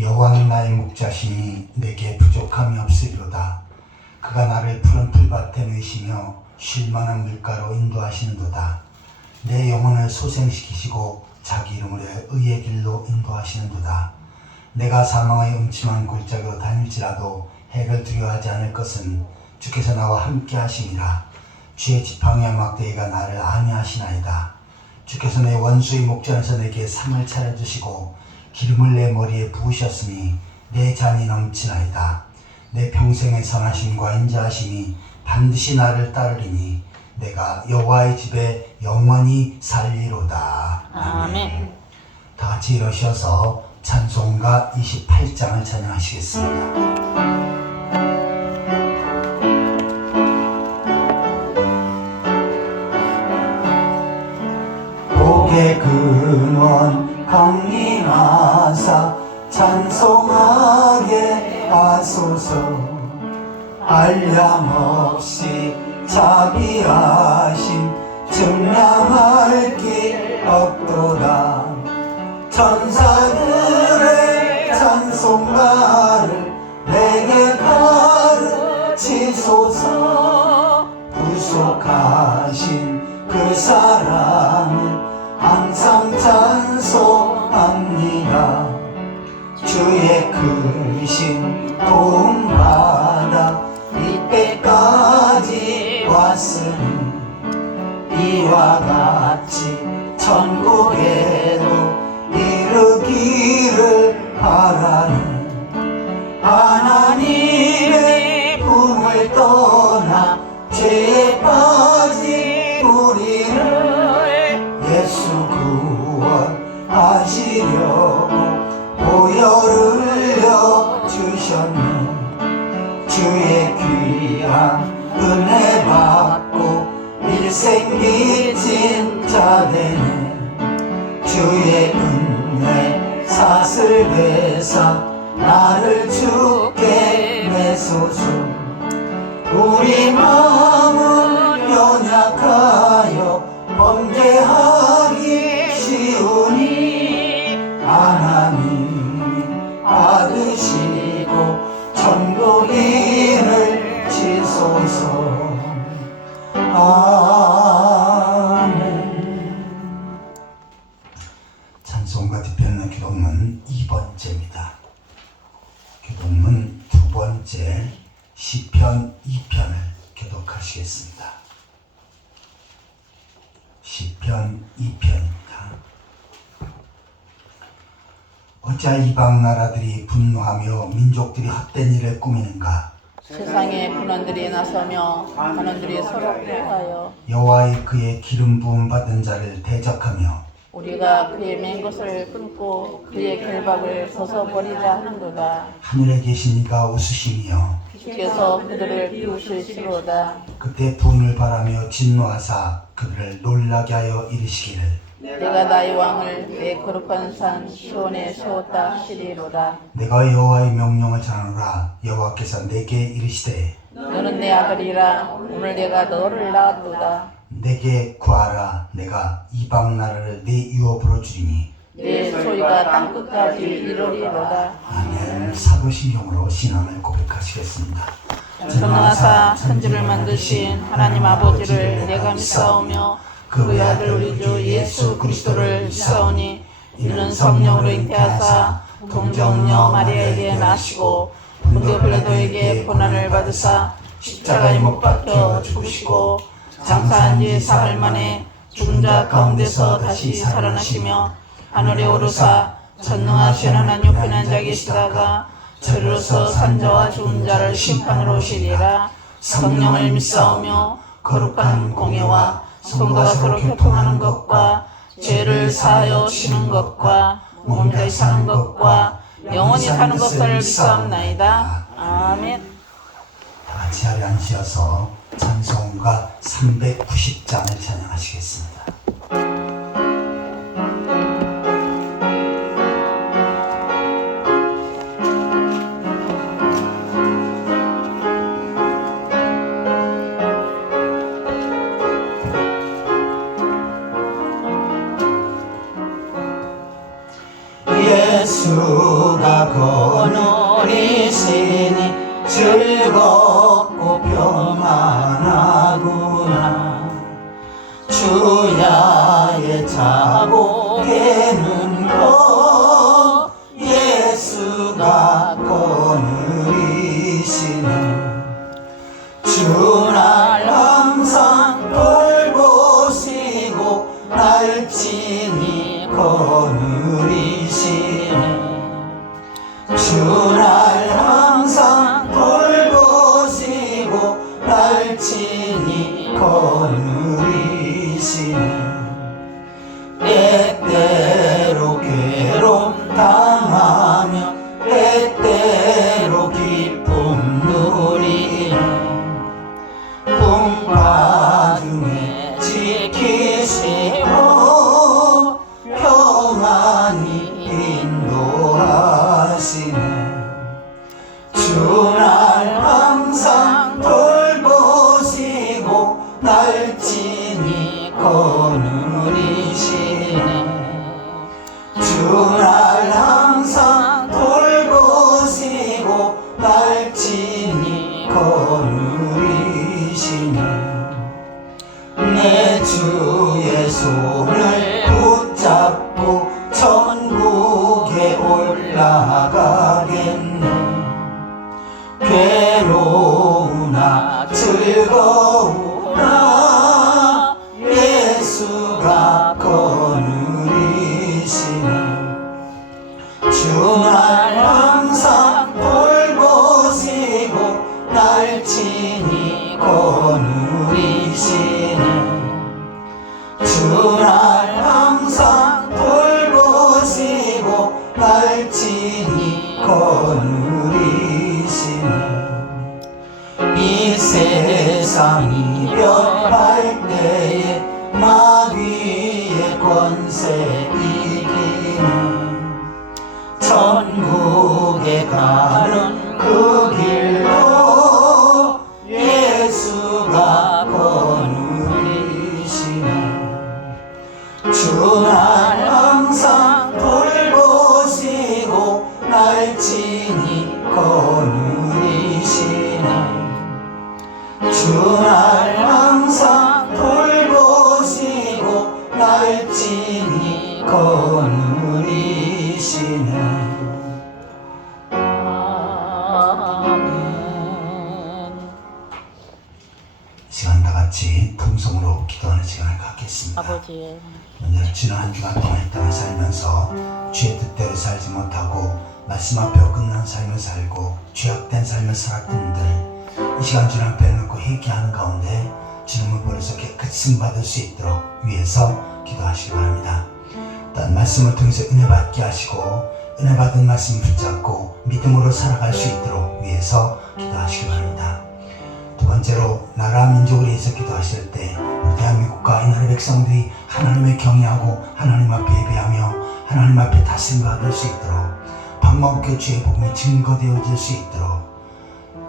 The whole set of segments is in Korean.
여호와는 나의 목자시니 내게 부족함이 없으리로다. 그가 나를 푸른 풀밭에 누이시며 쉴 만한 물가로 인도하시는도다. 내 영혼을 소생시키시고 자기 이름으로 의의 길로 인도하시는도다. 내가 사망의 음침한 골짜기로 다닐지라도 해를 두려워하지 않을 것은 주께서 나와 함께 하심이라. 주의 지팡이와 막대기가 나를 안위하시나이다. 주께서 내 원수의 목전에서 내게 상을 차려주시고 기름을 내 머리에 부으셨으니 내 잔이 넘치나이다. 내 평생의 선하심과 인자하심이 반드시 나를 따르리니 내가 여호와의 집에 영원히 살리로다. 아멘. 다 같이 일어서서 찬송가 28장을 찬양하시겠습니다. 복의 근원 강림하사 찬송하게 하소서. 한량없이 자비하심 증량할 길 없도다. 천사들의 찬송가를 내게 가르치소서. 구속하신 그 사랑을 항상 찬송합니다. 주의 크신 도움받아 이때까지 왔으니 이와 같이 천국에도 이르기를 바라는 하나님의 품을 떠나 죄에 빠진 우리를 예수 구원하시려고 보혈을 흘려 주셨네. 주의 귀한 은혜 받고 일생 빚진 자 되네. 주의 은혜 사슬 베사 나를 주께 매소서. 우리 마음은 연약하여 범죄하기 쉬우니 하나님이 받으시고 천국인을 지소서. 아멘. 찬송가 뒤편은 교독문 2번째입니다. 교독문 2번째 시편 2편을 교독하시겠습니다. 시편 2편입니다. 어찌 이방 나라들이 분노하며 민족들이 헛된 일을 꾸미는가? 세상에 군원들이 나서며 관원들이 서로 패하여 여호와의 그의 기름 부음 받은 자를 대적하며 우리가 그의 맨 것을 끊고 그의 결박을 벗어버리자 하는도다. 하늘에 계신 이가 웃으시며 주께서 그들을 비우실지로다. 그때 분을 바라며 진노하사 그들을 놀라게 하여 이르시기를 내가 나의 왕을 내 거룩한 산 시온에 세웠다 하시리로다. 내가 여호와의 명령을 전하노라. 여호와께서 내게 이르시되 너는 내 아들이라. 오늘 내가 너를 낳았도다. 내게 구하라. 내가 이방 나라를 네 유업으로 주리니 내 소리가 땅끝까지 이르리로다. 아멘. 사도신경으로 신앙을 고백하시겠습니다. 전능하사 천지를 만드신 하나님 아버지를 내가 믿사오며 그의 아들 우리 주 예수 그리스도를 믿사오니 이는 성령으로 잉태하사 동정녀 마리아에게 나시고 본디오 빌라도에게 고난을 받으사 십자가에 못 박혀 죽으시고 장사한 지 사흘 만에 죽은 자 가운데서 다시 살아나시며 하늘에 오르사 전능하신 하나님 옆에 앉아 계시다가 저리로서 산자와 죽은 자를 심판으로 오시리라. 성령을 믿사오며 거룩한 공예와 성도가 서로 교통하는 것과 죄를 사하여 쉬는 것과 몸이 다시 사는 것과 영원히 사는 것을 믿사옵나이다. 아멘. 다 같이 자리에 앉으셔서 찬송가 390장을 찬양하시겠습니다. 예수 예수가 거느리시니 즐겁고 평안하구나. 주야의 자복에는 거 예수가 거느리시네. 주날 항상 돌보시고 날 친히 거느리시네. 주날 항상 돌보시고 날 친히 거느리시네. 때때로 괴로움 당하며 때때로 기쁨 누리네. 풍파 중에 지키시고 평안히 인도하시네. 주날 항상 돌보시고 날 친히 거느리시네. 주날 항상 돌보시고 날 친히 거느리시네. 내 주의 손을 붙잡고 천국에 올라가겠네. 괴로우나 즐거우나 예수가 거느리시네. 주날 항상 돌보시고 날 친히 거느리시네. 주날 항상 돌보시고 날 친히 거느리시네. 이 세상 이별할 때에 마귀의 권세 이기네. 천국에 가는 그 길로 예수가 거느리시네. 주날 항상 돌보시고 날 친히 거느리시네. 주날 항상 돌보시고 날 친히 거느리시네. 시간 다 같이 통성으로 기도하는 시간을 갖겠습니다. 아버지, 먼저 지난 한 주간 동안 이 땅을 살면서 주의 뜻대로 살지 못하고 말씀 앞에 어긋난 삶을 살고 죄악된 삶을 살았던 분들, 이 시간 주님 앞에 놓고 회개하는 가운데 주님을 보내서 깨끗이 받을 수 있도록 위해서 기도하시기 바랍니다. 일단 말씀을 통해서 은혜 받게 하시고 은혜 받은 말씀 붙잡고 믿음으로 살아갈 수 있도록 위해서 기도하시기 바랍니다. 두 번째로 나라 민족을 위해서 기도하실 때 우리 대한민국과 이 나라 백성들이 하나님을 경외하고 하나님 앞에 예배하며 하나님 앞에 다스림 받을 수 있도록 밥 먹게 주의 복음이 증거되어질 수 있도록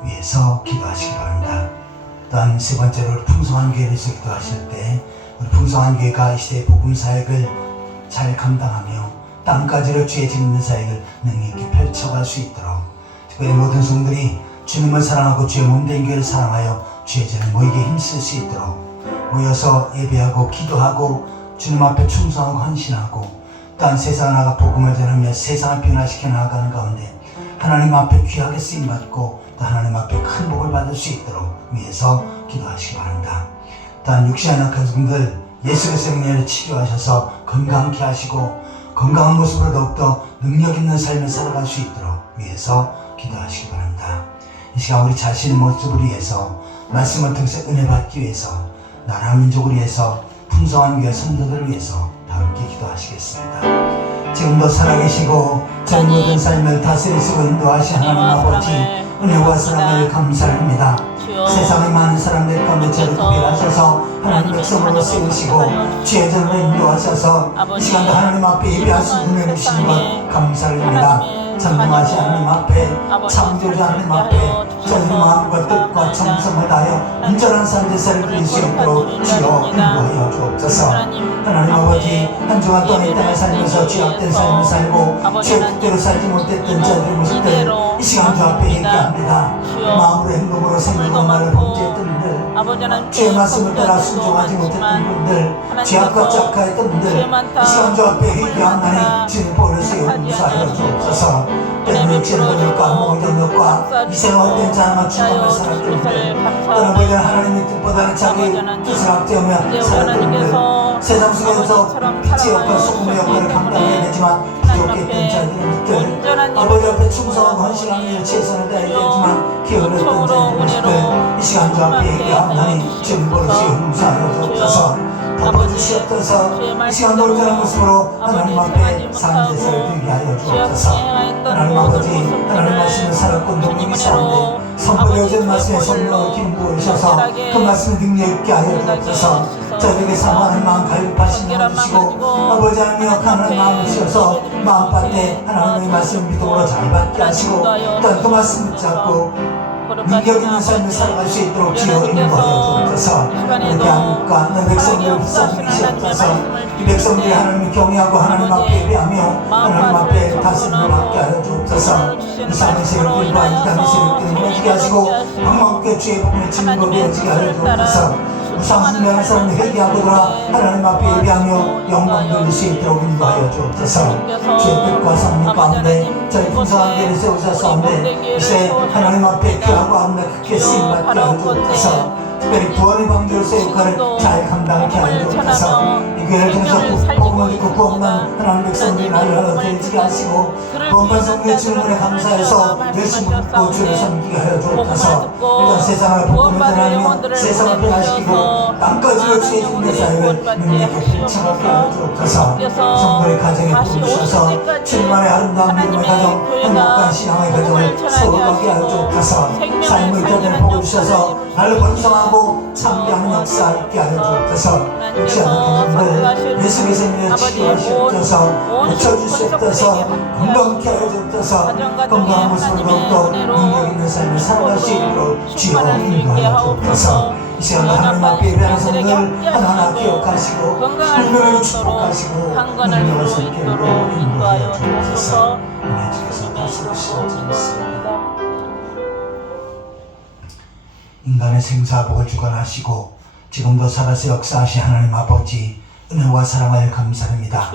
위해서 기도하시기 바랍니다. 또한 세 번째로 풍성한 교회를 위해서 기도하실 때 우리 풍성한 교회가 이 시대의 복음 사역을 잘 감당하며 땅까지로 주의 짓는 사역을 능히 있게 펼쳐갈 수 있도록, 특별히 모든 성들이 주님을 사랑하고 주의 몸된 교회를 사랑하여 주의 전에 모이게 힘쓸 수 있도록 모여서 예배하고 기도하고 주님 앞에 충성하고 헌신하고 또한 세상을 나가 복음을 전하며 세상을 변화시켜 나아가는 가운데 하나님 앞에 귀하게 쓰임받고 또 하나님 앞에 큰 복을 받을 수 있도록 위해서 기도하시기 바랍니다. 또한 육신에 약한 분들 예수 그리스도의 은혜를 치료하셔서 건강케 하시고 건강한 모습으로 더욱더 능력 있는 삶을 살아갈 수 있도록 위해서 기도하시기 바랍니다. 이 시간 우리 자신의 모습을 위해서 말씀을 통해서 은혜 받기 위해서 나라 민족을 위해서 풍성한 교회 성도들을 위해서 다 함께 기도하시겠습니다. 지금도 살아계시고 전 모든 삶을 다스리시고 인도하신 하나님 아버지 은혜와 사랑을 감사합니다. 세상의 많은 사람들 가운데 저를 구별하셔서 하나님 백성으로 세우시고 주의 전으로 인도하셔서 이 시간도 하나님 앞에 예배할 수 있는 은혜를 주신 것 감사합니다. 전능하신 하나님 앞에 창조주 하나님 앞에 저희 마음과 뜻과 정성을 다하여 온전한 삶의 누릴 수 있도록 주여 인도하여 주옵소서. 하나님 아버지, 한 주간 동안 이 땅을 살면서 죄악된 삶을 살고 죄 뜻대로 살지 못했던 저희들의 모습들 이 시간 주 앞에 얘기합니다. 마음으로 행동으로 생각으로 말을 범죄했던 분들, 죄의 말씀을 따라 순종하지 못했던 분들, 죄악과 짝하였던 분들 이 시간 주 앞에 회개하나니 주님 보혈로서 용서하여 주옵소서. 때로는 육체의 능력과 몸의 능력과 이 생활된 자나마 주권을 살았던 분들, 또는 보이는 하나님의 뜻보다는 자기 뜻을 앞세우며 살았던 분들, 세상 속에서 빛의 역할, 소금의 역할을 감당해야 되지만 부족했던 자들의 아버지 앞에 충성하고 헌신하는 일에 최선을 다해야 되지만 게을렀던 자들의 모습들 이 시간 주 앞에 얘기하나니 주님 보혈로서 용서하여 주옵소서. 덮어주시옵소서. 이 시간 놀라운 모습으로 하나님 앞에 산제사를 드리게 하여 주옵소서. 하나님 아버지, 하나님 말씀을 살았고 능력이 사는데 선포되어진 말씀에 성령을 기름 부으셔서 그 말씀을 능력 있게 하여 주옵소서. 저에게 사모하는 마음 갈급하신 영 주시고 아버지 하나님 하나님 마음을 주셔서 마음밭에 하나님의 말씀을 믿음으로 잘 받게 하시고 또한 그 말씀 붙잡고 능력 있는 삶을 살아갈 수 있도록 주여 인도하여 주옵소서. 우리 대한민국과 내 백성들을 불쌍히 여기셔서 이 백성들이 하나님을 경외하고 하나님 앞에 예배하며 하나님 앞에 다스림을 받게 하여 주옵소서. 이상의 세력들과 이단의 세력들을 무너지게 하시고 방망게 주의 복음에 증거되어지게 하여 주옵소서. 우상숭배하는 사람을 회개하고 돌아 하나님 앞에 예배하며 영광 돌릴 수 있도록 인도하여 주옵소서. 주의 뜻과 섭리 가운데 저희 풍성한 교회를 세우셨사온데 이제 하나님 앞에 귀하고 아름답게 쓰임받게 하여 주옵소서. 특별히 구원의 방주로서의 역할을 잘 감당케 하여 주옵소서. 이 교회를 통해서 복음을 듣고 구원만 하나님 백성들이 날려 되지게 하시고 구원받은 성도의 주님을 감사해서 열심히 듣고 주를 섬기게 하여 주옵소서. 이런 세상을 복음을 전하며 세상을 변화시키고 땅까지로 주의 주님의 사역을 능력있게 펼쳐가게 하여 주옵소서. 성도의 가정에 부르셔서 주님만의 아름다운 믿음의 가정, 행복한 신앙의 가정을 세워가게 하여 주옵소서. 삶의 터전을 보고 주셔서 날로 번성하고 창대하는 역사 있게 하여 주옵소서. 역시 하나님 분들 예수의 생명을 치유하시옵소서. 고쳐주시옵소서. 건강케 하여 주옵소서. 건강한 모습으로 더욱더 능력 있는 삶을 살아갈 수 있도록 주여 인도하여 주옵소서. 이 시간 하나님 앞에 예배하는 성들 하나하나 기억하시고 하나님을 축복하시고 능력을 손길로 인도하여 주옵소서. 은혜 주께서 다스리시옵소서. 인간의 생사복을 주관하시고 지금도 살아서 역사하신 하나님 아버지 은혜와 사랑을 감사합니다.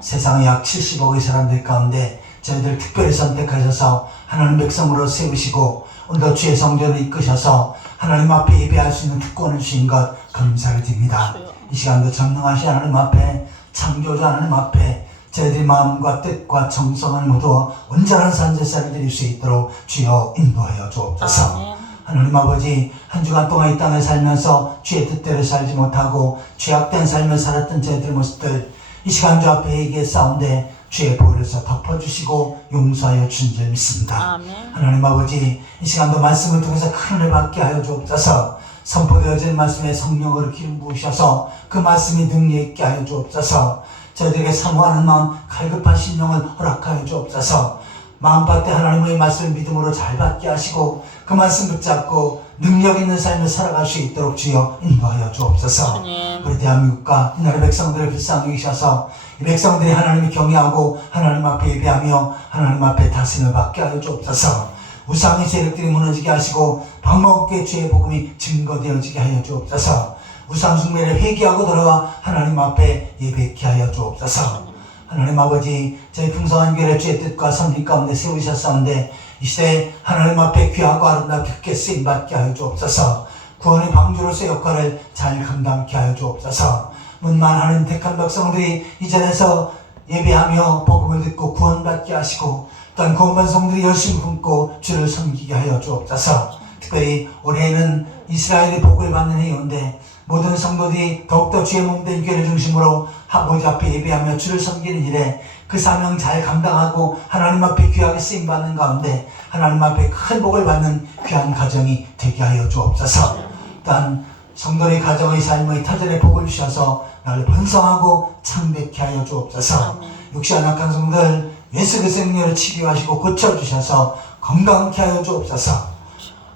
세상의 약 70억의 사람들 가운데 저희들 특별히 선택하셔서 하나님 백성으로 세우시고 오늘도 주의 성전을 이끄셔서 하나님 앞에 예배할 수 있는 특권을 주신 것 감사를 드립니다. 이 시간도 전능하신 하나님 앞에 창조자 하나님 앞에 저희들의 마음과 뜻과 정성을 모두 온전한 산제사를 드릴 수 있도록 주여 인도하여 주옵소서. 하나님 아버지, 한 주간 동안 이 땅에 살면서 주의 뜻대로 살지 못하고 죄악된 삶을 살았던 저희들의 모습들 이 시간 주 앞에 얘기했사온데 주의 보혈에서 덮어주시고 용서하여 주신 줄 믿습니다. 아멘. 하나님 아버지, 이 시간도 말씀을 통해서 큰 은혜 받게 하여 주옵소서. 선포되어진 말씀에 성령으로 기름 부으셔서 그 말씀이 능력 있게 하여 주옵소서. 저희들에게 사모하는 마음, 갈급한 심령을 허락하여 주옵소서. 마음밭에 하나님의 말씀을 믿음으로 잘 받게 하시고 그 말씀 붙잡고 능력 있는 삶을 살아갈 수 있도록 주여 인도하여 주옵소서. 우리 대한민국과 이 나라 백성들을 불쌍히 여기셔서 이 백성들이 하나님을 경외하고 하나님 앞에 예배하며 하나님 앞에 다스림을 받게 하여 주옵소서. 우상의 세력들이 무너지게 하시고 방법없게 주의 복음이 증거되어지게 하여 주옵소서. 우상 숭배를 회개하고 돌아와 하나님 앞에 예배케 하여 주옵소서. 하나님 아버지, 저희 풍성한 교회를 주의 뜻과 섭리 가운데 세우셨사온데 이 시대에 하나님 앞에 귀하고 아름답게 쓰임받게 하여 주옵소서. 구원의 방주로서의 역할을 잘 감당케 하여 주옵소서. 문만 하는 택한 백성들이 이 자리에서 예배하며 복음을 듣고 구원받게 하시고 또한 구원받은 성들이 열심히 품고 주를 섬기게 하여 주옵소서. 특별히 올해는 이스라엘의 복을 받는 해인데 모든 성도들이 더욱더 주의 몸된 교회를 중심으로 아버지 앞에 예배하며 주를 섬기는 일에 그 사명 잘 감당하고 하나님 앞에 귀하게 쓰임받는 가운데 하나님 앞에 큰 복을 받는 귀한 가정이 되게 하여 주옵소서. 또한 성도의 가정의 삶의 터전에 복을 주셔서 나를 번성하고 창백케 하여 주옵소서. 육신 악한 성들 예수 그리스도의 능력으로 치료하시고 고쳐주셔서 건강케 하여 주옵소서.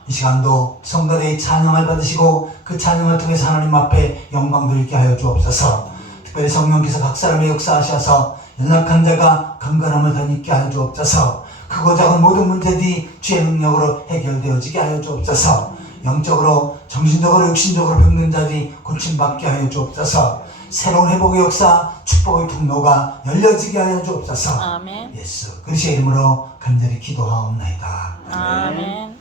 이 시간도 성도들의 찬양을 받으시고 그 찬양을 통해서 하나님 앞에 영광 돌리게 하여 주옵소서. 특별히 성령께서 각 사람의 역사하셔서 연약한 자가 강건함을 더 있게 하여 주옵소서. 크고 작은 모든 문제들이 주의 능력으로 해결되어지게 하여 주옵소서. 영적으로 정신적으로 육신적으로 병든 자들이 고침받게 하여 주옵소서. 새로운 회복의 역사 축복의 통로가 열려지게 하여 주옵소서. 아멘. 예수 그리스도의 이름으로 간절히 기도하옵나이다. 아멘.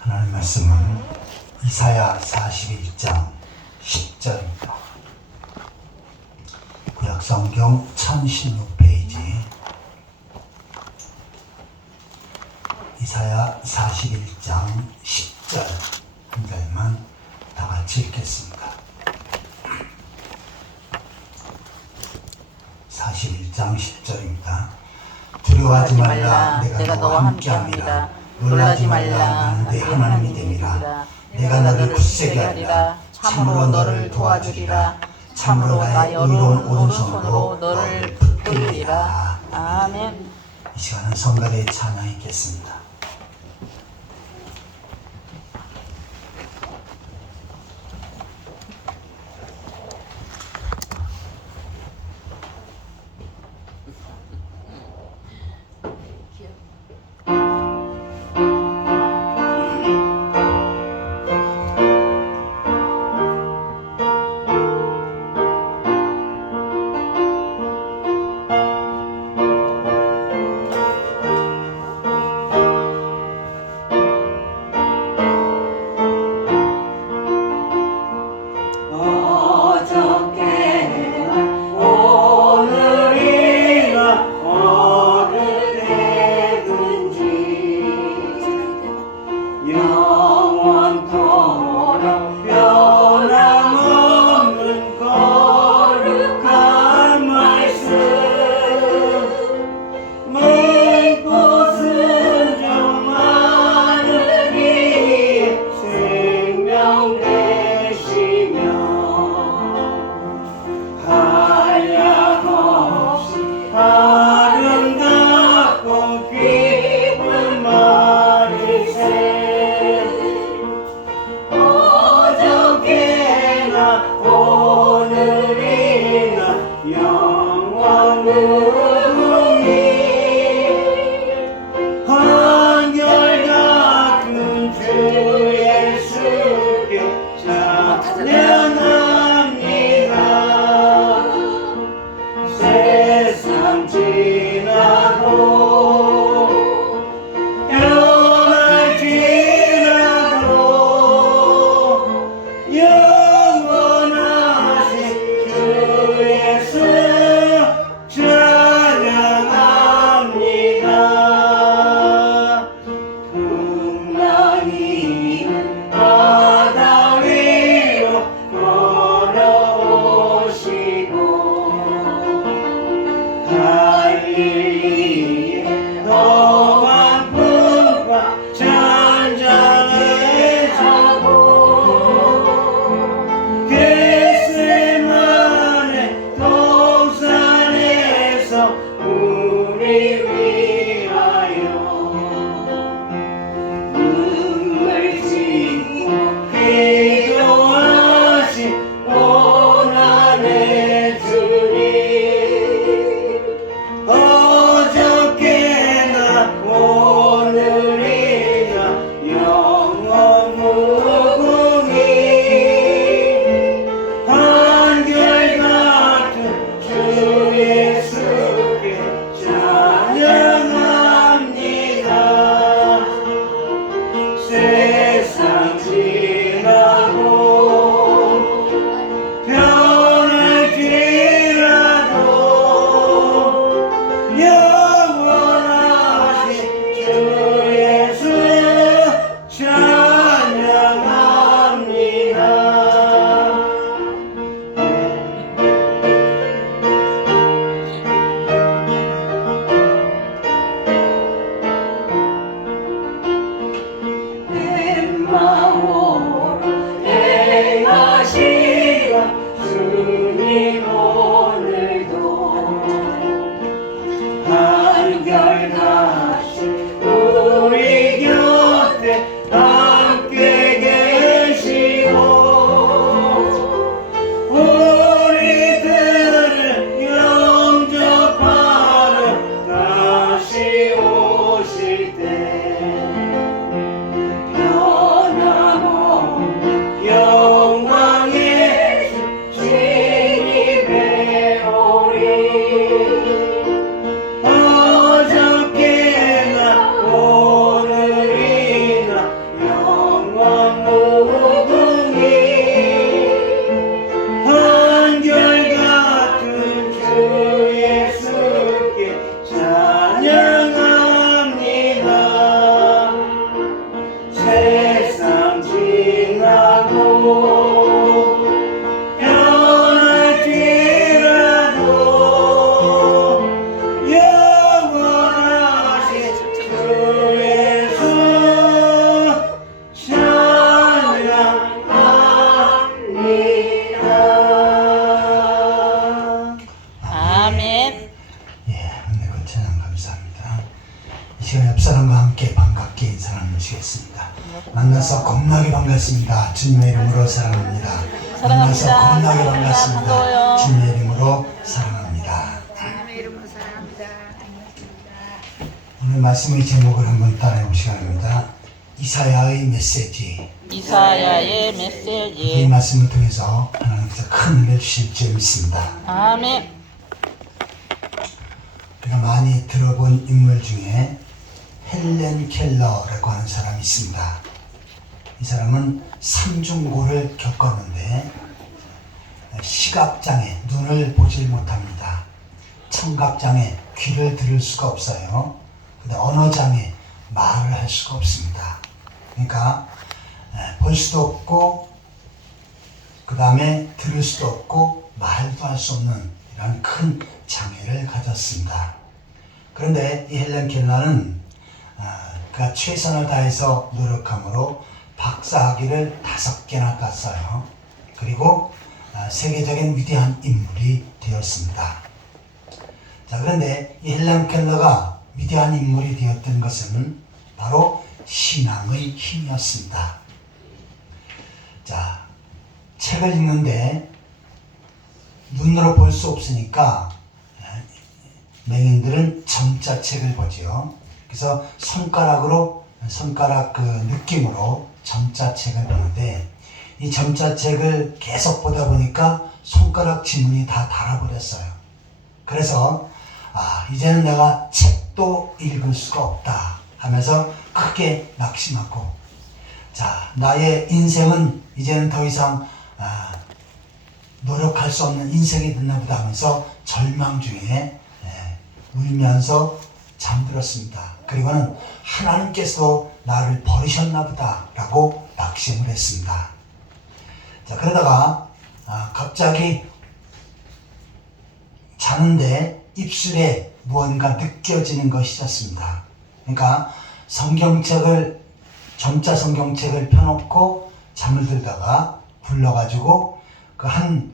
하나님 말씀은 이사야 41장 10절입니다. 구약성경 1016페이지 이사야 41장 10절 한 절만 다 같이 읽겠습니다. 41장 10절입니다. 두려워하지 말라, 내가 너와 함께함이라. 놀라지 말라, 내 하나님이 됨이라. 내가 너를 굳세게 하리라. 참으로 너를 도와주리라. 참으로 나의 의로운 오른손으로 너를 붙들리리라. 아멘. 이 시간은 성가대의 찬양이 있겠습니다. 영원한 아멘. 예, 은혜로 찬양 감사합니다. 이 시간 옆 사람과 함께 반갑게 인사 나누시겠습니다. 만나서 겁나게 반갑습니다. 주님의 이름으로 사랑합니다. 만나서 겁나게 반갑습니다. 반가워요. 주님의 이름으로 사랑합니다. 주님의 이름으로 사랑합니다. 반갑습니다. 오늘 말씀의 제목을 한번 따라해볼 시간입니다. 이사야의 메시지. 이사야의 이 메시지. 말씀을 통해서 하나님께서 큰 은혜를 주실 줄 믿습니다. 아멘. 우리가 많이 들어본 인물 중에 헬렌 켈러라고 하는 사람이 있습니다. 이 사람은 삼중고를 겪었는데 시각장애, 눈을 보질 못합니다. 청각장애, 귀를 들을 수가 없어요. 근데 언어장애, 말을 할 수가 없습니다. 그러니까 볼 수도 없고 그 다음에 들을 수도 없고 말도 할 수 없는 이런 큰 장애를 가졌습니다. 그런데 이 헬렌 켈러는 그가 최선을 다해서 노력함으로 박사학위를 5개나 땄어요. 그리고 세계적인 위대한 인물이 되었습니다. 자, 그런데 이 헬렌 켈러가 위대한 인물이 되었던 것은 바로 신앙의 힘이었습니다. 자, 책을 읽는데 눈으로 볼 수 없으니까 맹인들은 점자책을 보지요. 그래서 손가락 그 느낌으로 점자책을 보는데 이 점자책을 계속 보다 보니까 손가락 지문이 다 닳아버렸어요. 그래서 이제는 내가 책도 읽을 수가 없다 하면서 크게 낙심하고, 자, 나의 인생은 이제는 더 이상 노력할 수 없는 인생이 됐나 보다 하면서 절망 중에 울면서 잠들었습니다. 그리고는 하나님께서 나를 버리셨나 보다 라고 낙심을 했습니다. 자, 그러다가 갑자기 자는데 입술에 무언가 느껴지는 것이 있었습니다. 그러니까 점자 성경책을 펴놓고 잠을 들다가 불러가지고 그 한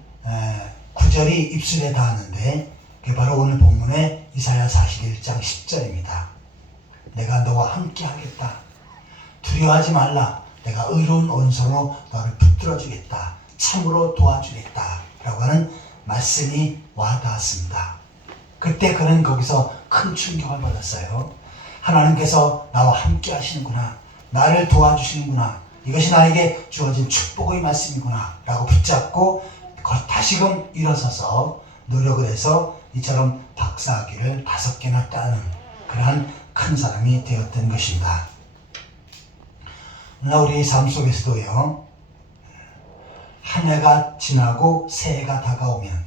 구절이 입술에 닿았는데 그게 바로 오늘 본문의 이사야 41장 10절입니다. 내가 너와 함께 하겠다. 두려워하지 말라. 내가 의로운 오른손으로 너를 붙들어 주겠다. 참으로 도와주겠다. 라고 하는 말씀이 와닿았습니다. 그때 그는 거기서 큰 충격을 받았어요. 하나님께서 나와 함께 하시는구나. 나를 도와주시는구나. 이것이 나에게 주어진 축복의 말씀이구나 라고 붙잡고 다시금 일어서서 노력을 해서 이처럼 박사학위를 5개나 따는 그러한 큰 사람이 되었던 것입니다. 오늘 우리 삶 속에서도요, 한 해가 지나고 새해가 다가오면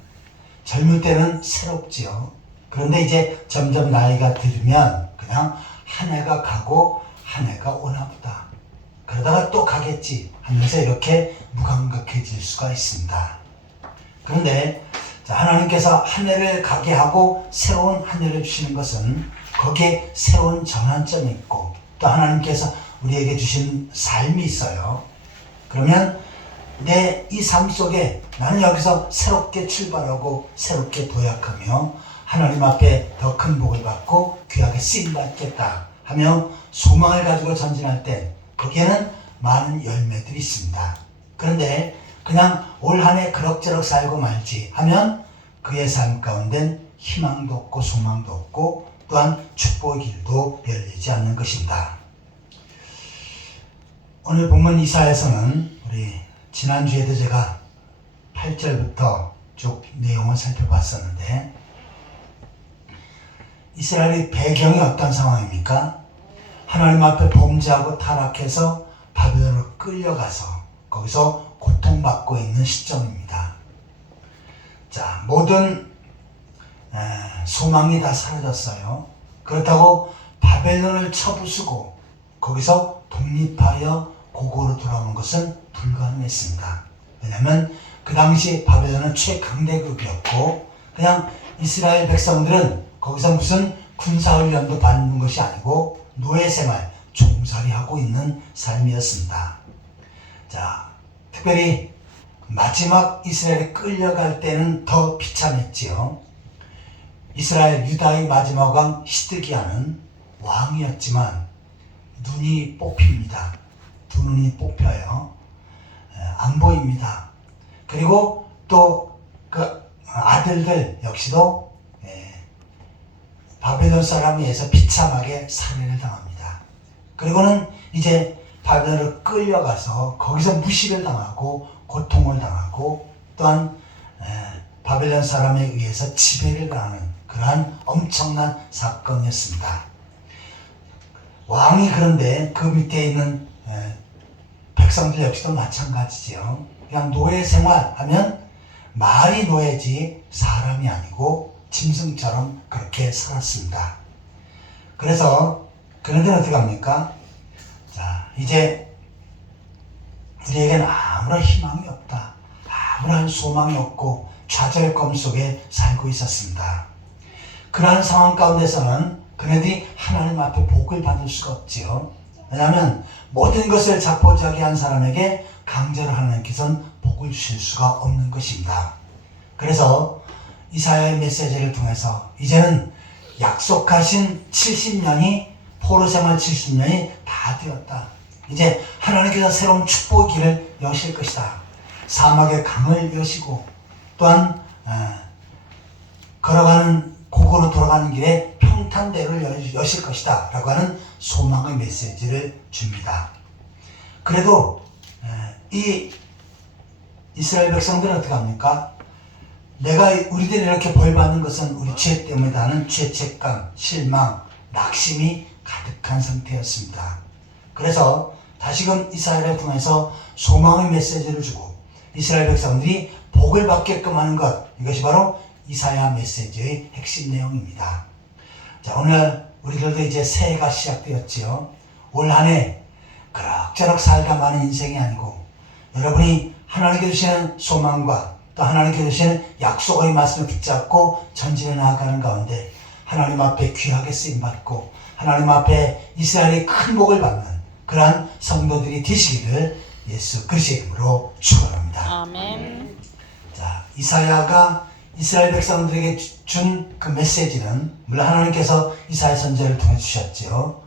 젊을 때는 새롭지요. 그런데 이제 점점 나이가 들면 그냥 한 해가 가고 한 해가 오나 보다. 그러다가 또 가겠지 하면서 이렇게 무감각해질 수가 있습니다. 그런데 하나님께서 한 해를 가게 하고 새로운 한 해를 주시는 것은 거기에 새로운 전환점이 있고 또 하나님께서 우리에게 주신 삶이 있어요. 그러면 내 이 삶 속에 나는 여기서 새롭게 출발하고 새롭게 도약하며 하나님 앞에 더 큰 복을 받고 귀하게 쓰임받겠다 하며 소망을 가지고 전진할 때 거기에는 많은 열매들이 있습니다. 그런데 그냥 올 한 해 그럭저럭 살고 말지 하면 그의 삶 가운데는 희망도 없고 소망도 없고 또한 축복의 길도 열리지 않는 것입니다. 오늘 본문 이사야서는 우리 지난주에도 제가 8절부터 쭉 내용을 살펴봤었는데 이스라엘의 배경이 어떤 상황입니까? 하나님 앞에 범죄하고 타락해서 바벨론으로 끌려가서 거기서 고통받고 있는 시점입니다. 자, 모든 소망이 다 사라졌어요. 그렇다고 바벨론을 쳐부수고 거기서 독립하여 고국으로 돌아오는 것은 불가능했습니다. 왜냐하면 그 당시 바벨론은 최강대국이었고 그냥 이스라엘 백성들은 거기서 무슨 군사훈련도 받는 것이 아니고 노예생활, 종살이하고 있는 삶이었습니다. 자, 특별히 마지막 이스라엘이 끌려갈 때는 더 비참했지요. 이스라엘 유다의 마지막 왕 시드기야는 왕이었지만 눈이 뽑힙니다. 두 눈이 뽑혀요. 안 보입니다. 그리고 또 그 아들들 역시도 바벨론 사람에 의해서 비참하게 살해를 당합니다. 그리고는 이제 바벨론으로 끌려가서 거기서 무시를 당하고 고통을 당하고 또한 바벨론 사람에 의해서 지배를 당하는 그러한 엄청난 사건이었습니다. 왕이 그런데 그 밑에 있는 백성들 역시도 마찬가지죠. 그냥 노예 생활하면 말이 노예지 사람이 아니고 짐승처럼 그렇게 살았습니다. 그래서 그런데는 어떻게 합니까? 자, 이제 우리에게는 아무런 희망이 없다. 아무런 소망이 없고 좌절감 속에 살고 있었습니다. 그러한 상황 가운데서는 그네들이 하나님 앞에 복을 받을 수가 없지요. 왜냐하면 모든 것을 자포자기한 사람에게 강제로 하나님께서는 복을 주실 수가 없는 것입니다. 그래서 이사야의 메시지를 통해서 이제는 약속하신 70년이 포로 생활 70년이 다 되었다. 이제 하나님께서 새로운 축복의 길을 여실 것이다. 사막의 강을 여시고 또한 걸어가는 고고로 돌아가는 길에 평탄대로를 여실 것이다 라고 하는 소망의 메시지를 줍니다. 그래도 이 이스라엘 백성들은 어떻게 합니까? 우리들이 이렇게 벌받는 것은 우리 죄 때문이다 하는 죄책감, 실망, 낙심이 가득한 상태였습니다. 그래서 다시금 이사야를 통해서 소망의 메시지를 주고 이스라엘 백성들이 복을 받게끔 하는 것, 이것이 바로 이사야 메시지의 핵심 내용입니다. 자, 오늘 우리들도 이제 새해가 시작되었지요. 올 한 해 그럭저럭 살다 마는 인생이 아니고 여러분이 하나님께 주시는 소망과 또 하나님께 주시는 약속의 말씀을 붙잡고 전진해 나아가는 가운데 하나님 앞에 귀하게 쓰임받고 하나님 앞에 이스라엘의 큰 복을 받는 그러한 성도들이 되시기를 예수 그리스도의 이름으로 축원합니다. 아멘. 자, 이사야가 이스라엘 백성들에게 준 그 메시지는 물론 하나님께서 이사야 선지자를 통해 주셨죠.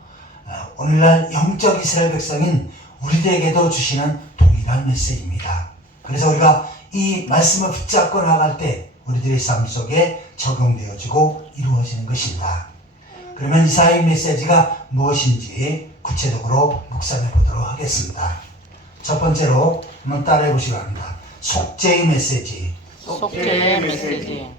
오늘날 영적 이스라엘 백성인 우리들에게도 주시는 동일한 메시지입니다. 그래서 우리가 이 말씀을 붙잡고 나아갈 때 우리들의 삶 속에 적용되어지고 이루어지는 것입니다. 그러면 이사야의 메시지가 무엇인지 구체적으로 묵상해 보도록 하겠습니다. 첫 번째로 한번 따라해 보시기 바랍니다. 속죄의 메시지. 속죄의 메시지.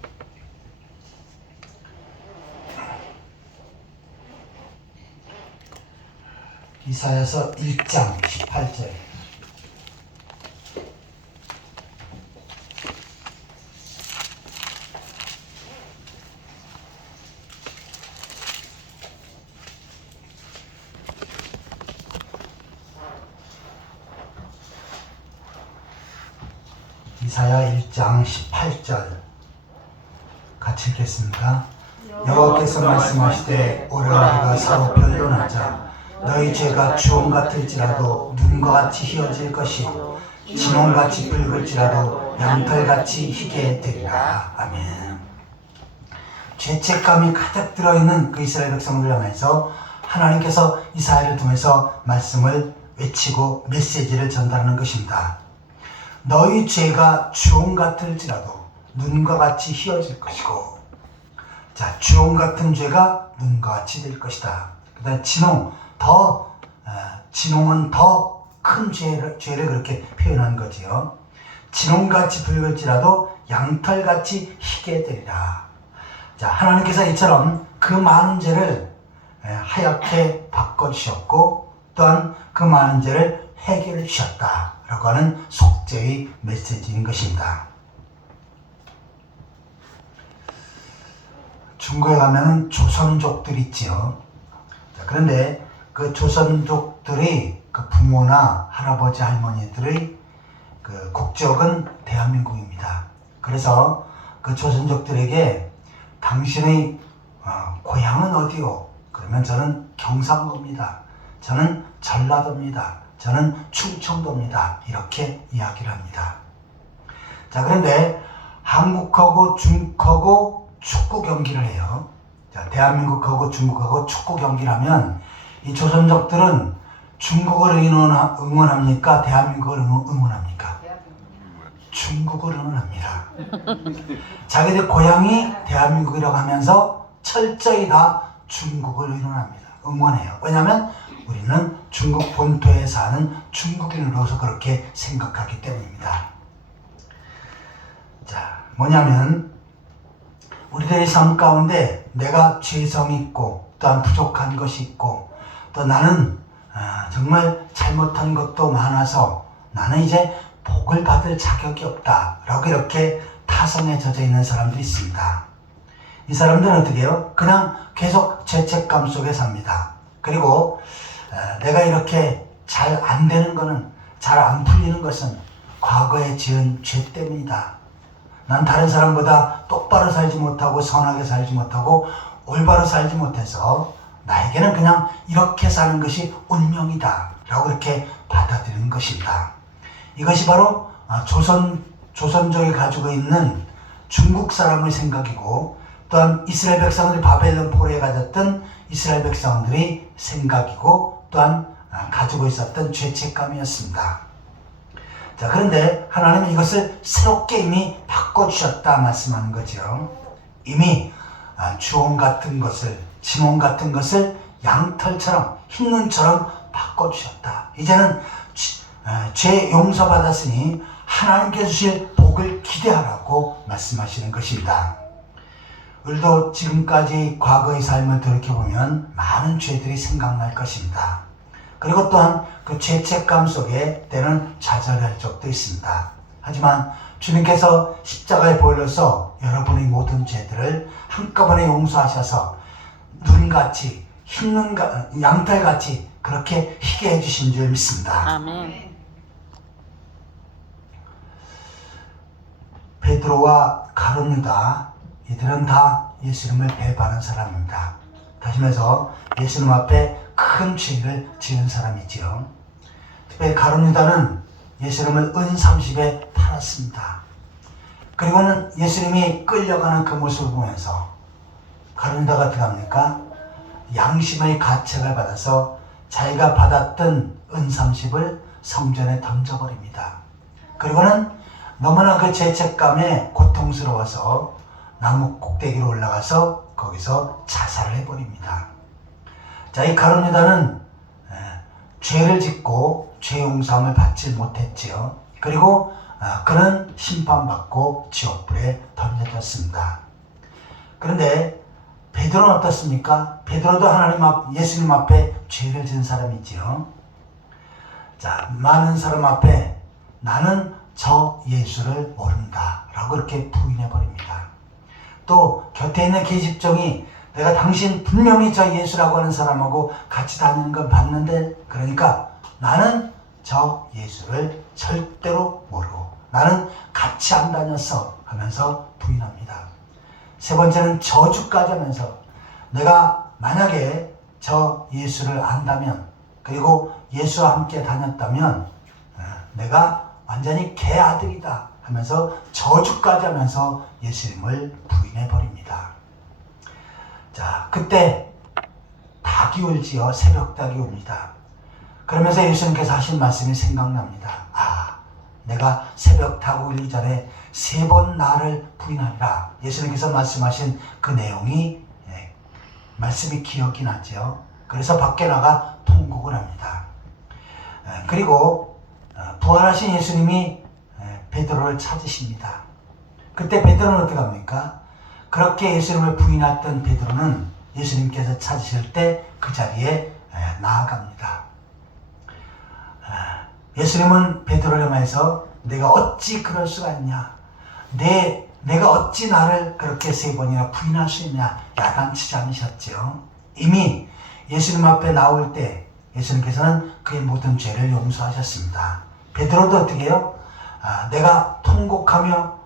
이사야서 1장 18절. 이사야 1장 18절 같이 읽겠습니다. 여호와께서 말씀하시되 오라 그가 사로 변론하자. 너희 죄가 주홍 같을지라도 눈과 같이 희어질 것이요 진홍같이 붉을지라도 양털같이 희게 되리라. 아멘. 죄책감이 가득 들어있는 그 이스라엘 백성들을 향해서 하나님께서 이사야를 통해서 말씀을 외치고 메시지를 전달하는 것입니다. 너희 죄가 주홍 같을지라도 눈과 같이 희어질 것이고, 자, 주홍 같은 죄가 눈과 같이 될 것이다. 그 다음에 진홍은 더 큰 죄를 그렇게 표현한 거지요. 진홍같이 붉을지라도 양털같이 희게 되리라. 자, 하나님께서 이처럼 그 많은 죄를 하얗게 바꿔주셨고 또한 그 많은 죄를 해결해 주셨다라고 하는 속죄의 메시지인 것입니다. 중국에 가면은 조선족들이 있지요. 자, 그런데 그 조선족들의 그 부모나 할아버지 할머니들의 그 국적은 대한민국입니다. 그래서 그 조선족들에게 당신의 고향은 어디요? 그러면 저는 경상도입니다. 저는 전라도입니다. 저는 충청도입니다. 이렇게 이야기를 합니다. 자, 그런데 한국하고 중국하고 축구 경기를 해요. 자, 대한민국하고 중국하고 축구 경기를 하면 이 조선족들은 중국을 응원합니까? 대한민국을 응원합니까? 중국을 응원합니다. 자기들 고향이 대한민국이라고 하면서 철저히 다 중국을 응원해요. 왜냐하면 우리는 중국 본토에 사는 중국인으로서 그렇게 생각하기 때문입니다. 자, 뭐냐면 우리들의 삶 가운데 내가 죄성 있고 또한 부족한 것이 있고 또 나는 정말 잘못한 것도 많아서 나는 이제 복을 받을 자격이 없다 라고 이렇게 타성에 젖어 있는 사람들이 있습니다. 이 사람들은 어떻게 해요? 그냥 계속 죄책감 속에 삽니다. 그리고 내가 이렇게 잘 안 되는 거는, 잘 안 풀리는 것은 과거에 지은 죄 때문이다. 난 다른 사람보다 똑바로 살지 못하고 선하게 살지 못하고 올바로 살지 못해서 나에게는 그냥 이렇게 사는 것이 운명이다 라고 이렇게 받아들이는 것입니다. 이것이 바로 조선족이 가지고 있는 중국 사람의 생각이고 또한 이스라엘 백성들이 바벨론 포로에 가졌던 이스라엘 백성들의 생각이고 또한 가지고 있었던 죄책감이었습니다. 자, 그런데 하나님은 이것을 새롭게 이미 바꿔주셨다 말씀하는 거죠. 이미 주홍 같은 것을, 진홍 같은 것을 양털처럼, 흰눈처럼 바꿔주셨다. 이제는 죄 용서받았으니 하나님께 주실 복을 기대하라고 말씀하시는 것입니다. 우리도 지금까지 과거의 삶을 돌이켜보면 많은 죄들이 생각날 것입니다. 그리고 또한 그 죄책감 속에 때는 좌절할 적도 있습니다. 하지만 주님께서 십자가에 보일러서 여러분의 모든 죄들을 한꺼번에 용서하셔서 눈같이, 양털같이 그렇게 희게 해주신 줄 믿습니다. 아멘. 베드로와 가룟 유다, 이들은 다 예수님을 배반한 사람입니다. 다시 말해서 예수님 앞에 큰 죄를 지은 사람이지요. 특별히 가룟 유다는 예수님을 은 30에 팔았습니다. 그리고는 예수님이 끌려가는 그 모습을 보면서 가룟 유다가 어떻게 합니까? 양심의 가책을 받아서 자기가 받았던 은 30을 성전에 던져버립니다. 그리고는 너무나 그 죄책감에 고통스러워서 나무 꼭대기로 올라가서 거기서 자살을 해버립니다. 자, 이 가룟 유다는 죄를 짓고 죄 용서함을 받지 못했지요. 그리고 그는 심판받고 지옥불에 던져졌습니다. 그런데 베드로는 어떻습니까? 베드로도 예수님 앞에 죄를 지은 사람이지요. 자, 많은 사람 앞에 나는 저 예수를 모른다 라고 이렇게 부인해버립니다. 또 곁에 있는 계집종이 내가 당신 분명히 저 예수라고 하는 사람하고 같이 다니는 걸 봤는데, 그러니까 나는 저 예수를 절대로 모르고 나는 같이 안 다녔어 하면서 부인합니다. 세 번째는 저주까지 하면서 내가 만약에 저 예수를 안다면, 그리고 예수와 함께 다녔다면 내가 완전히 개 아들이다 하면서 저주까지 하면서 예수님을 부인해버립니다. 자, 그때 닭이 울지요. 새벽 닭이 웁니다. 그러면서 예수님께서 하신 말씀이 생각납니다. 내가 새벽 닭 울기 전에 3번 나를 부인하리라. 예수님께서 말씀하신 그 내용이 말씀이 기억이 나죠. 그래서 밖에 나가 통곡을 합니다. 그리고 부활하신 예수님이 베드로를 찾으십니다. 그때 베드로는 어떻게 합니까? 그렇게 예수님을 부인했던 베드로는 예수님께서 찾으실 때 그 자리에 나아갑니다. 예수님은 베드로를 향해서 내가 어찌 그럴 수가 있냐? 내가 어찌 나를 그렇게 3번이나 부인할 수 있냐? 야단치지 않으셨죠. 이미 예수님 앞에 나올 때 예수님께서는 그의 모든 죄를 용서하셨습니다. 베드로도 어떻게 해요? 내가 통곡하며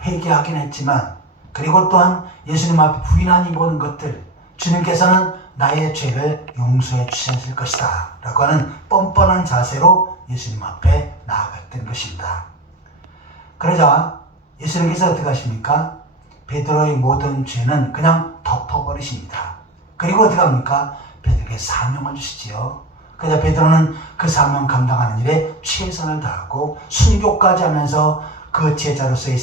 회개하긴 했지만, 그리고 또한 예수님 앞에 부인한 이 모든 것들 주님께서는 나의 죄를 용서해 주실 것이다 라고 하는 뻔뻔한 자세로 예수님 앞에 나아갔던 것입니다. 그러자 예수님께서 어떻게 하십니까? 베드로의 모든 죄는 그냥 덮어버리십니다. 그리고 어떻게 합니까? 베드로에게 사명을 주시지요. 그러자 베드로는 그 사명 감당하는 일에 최선을 다하고 순교까지 하면서 그 제자로서의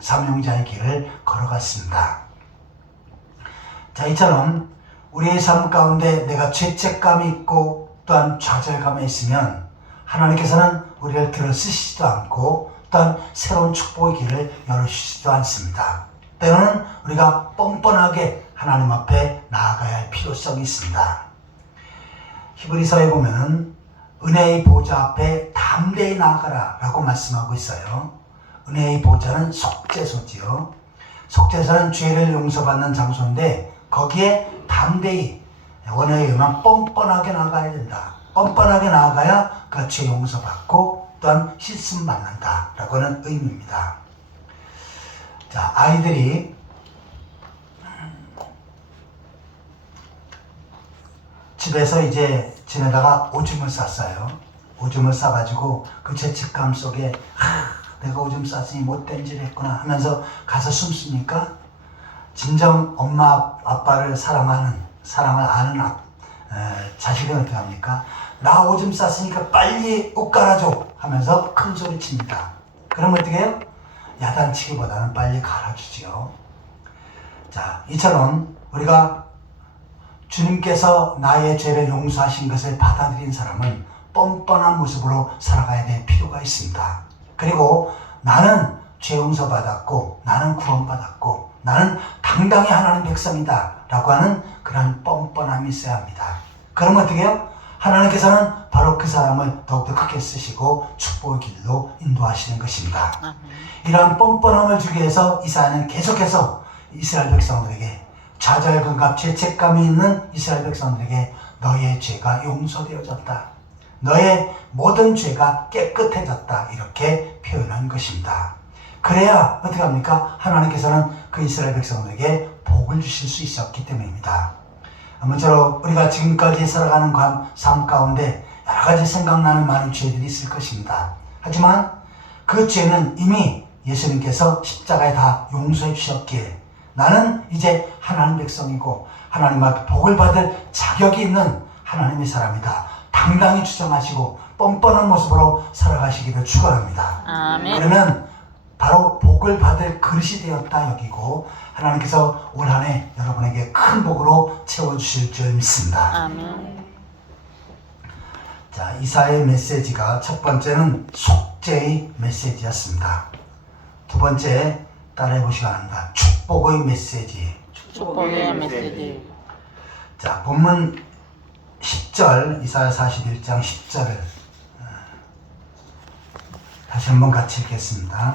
사명자의 길을 걸어갔습니다. 자, 이처럼 우리의 삶 가운데 내가 죄책감이 있고 또한 좌절감에 있으면 하나님께서는 우리를 들어쓰시지도 않고 또한 새로운 축복의 길을 열어주시지도 않습니다. 때로는 우리가 뻔뻔하게 하나님 앞에 나아가야 할 필요성이 있습니다. 히브리서에 보면 은혜의 보좌 앞에 담대히 나아가라 라고 말씀하고 있어요. 은혜의 보좌는 속죄소지요. 속죄소는 죄를 용서받는 장소인데 거기에 담대히 원어에 의하면 뻔뻔하게 나아가야 된다. 뻔뻔하게 나아가야 그 죄 용서받고 또한 씻음 받는다 라고 하는 의미입니다. 자, 아이들이 집에서 이제 지내다가 오줌을 쌌어요. 오줌을 싸가지고 그 죄책감 속에 내가 오줌 쌌으니 못된 짓을 했구나 하면서 가서 숨습니까? 진정 엄마 아빠를 사랑을 아는 자식은 어떻게 합니까? 나 오줌 쌌으니까 빨리 옷 갈아줘 하면서 큰 소리 칩니다. 그럼 어떻게 해요? 야단치기보다는 빨리 갈아주지요. 자, 이처럼 우리가 주님께서 나의 죄를 용서하신 것을 받아들인 사람은 뻔뻔한 모습으로 살아가야 될 필요가 있습니다. 그리고 나는 죄 용서받았고 나는 구원받았고 나는 당당히 하나님 백성이다 라고 하는 그런 뻔뻔함이 있어야 합니다. 그러면 어떻게 해요? 하나님께서는 바로 그 사람을 더욱더 크게 쓰시고 축복의 길로 인도하시는 것입니다. 이러한 뻔뻔함을 주기 위해서 이사야는 계속해서 이스라엘 백성들에게 좌절감과 죄책감이 있는 이스라엘 백성들에게 너의 죄가 용서되어졌다. 너의 모든 죄가 깨끗해졌다. 이렇게 표현한 것입니다. 그래야 어떻게 합니까? 하나님께서는 그 이스라엘 백성들에게 복을 주실 수 있었기 때문입니다. 아무쪼록 우리가 지금까지 살아가는 삶 가운데 여러 가지 생각나는 많은 죄들이 있을 것입니다. 하지만 그 죄는 이미 예수님께서 십자가에 다 용서해 주셨기에 나는 이제 하나님 백성이고 하나님 앞에 복을 받을 자격이 있는 하나님의 사람이다. 당당히 주장하시고 뻔뻔한 모습으로 살아가시기를 축원합니다. 아멘. 그러면 바로 복을 받을 그릇이 되었다 여기고 하나님께서 올 한 해 여러분에게 큰 복으로 채워주실 줄 믿습니다. 아멘. 자, 이사야의 메시지가 첫 번째는 속죄의 메시지였습니다. 두 번째 따라해 보시기 바랍니다. 축복의 메시지. 축복의 메시지. 자, 본문 10절 이사야 41장 10절을 다시 한번 같이 읽겠습니다.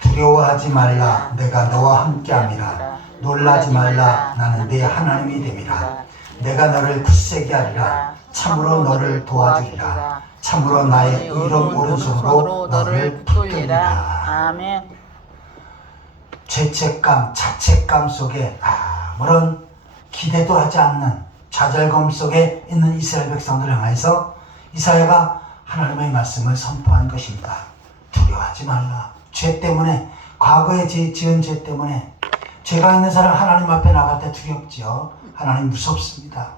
두려워하지 말라 내가 너와 함께함이라. 놀라지 말라 나는 네 하나님이 됨이라. 내가 너를 굳세게 하리라. 참으로 너를 도와주리라. 참으로 나의 의로운 오른손으로 너를 붙들리라. 아멘. 죄책감, 자책감 속에 아무런 기대도 하지 않는 좌절감 속에 있는 이스라엘 백성들을 향해서 이사야가 하나님의 말씀을 선포한 것입니다. 두려워하지 말라. 죄 때문에, 과거에 지은 죄 때문에 죄가 있는 사람 하나님 앞에 나갈 때 두렵지요. 하나님 무섭습니다.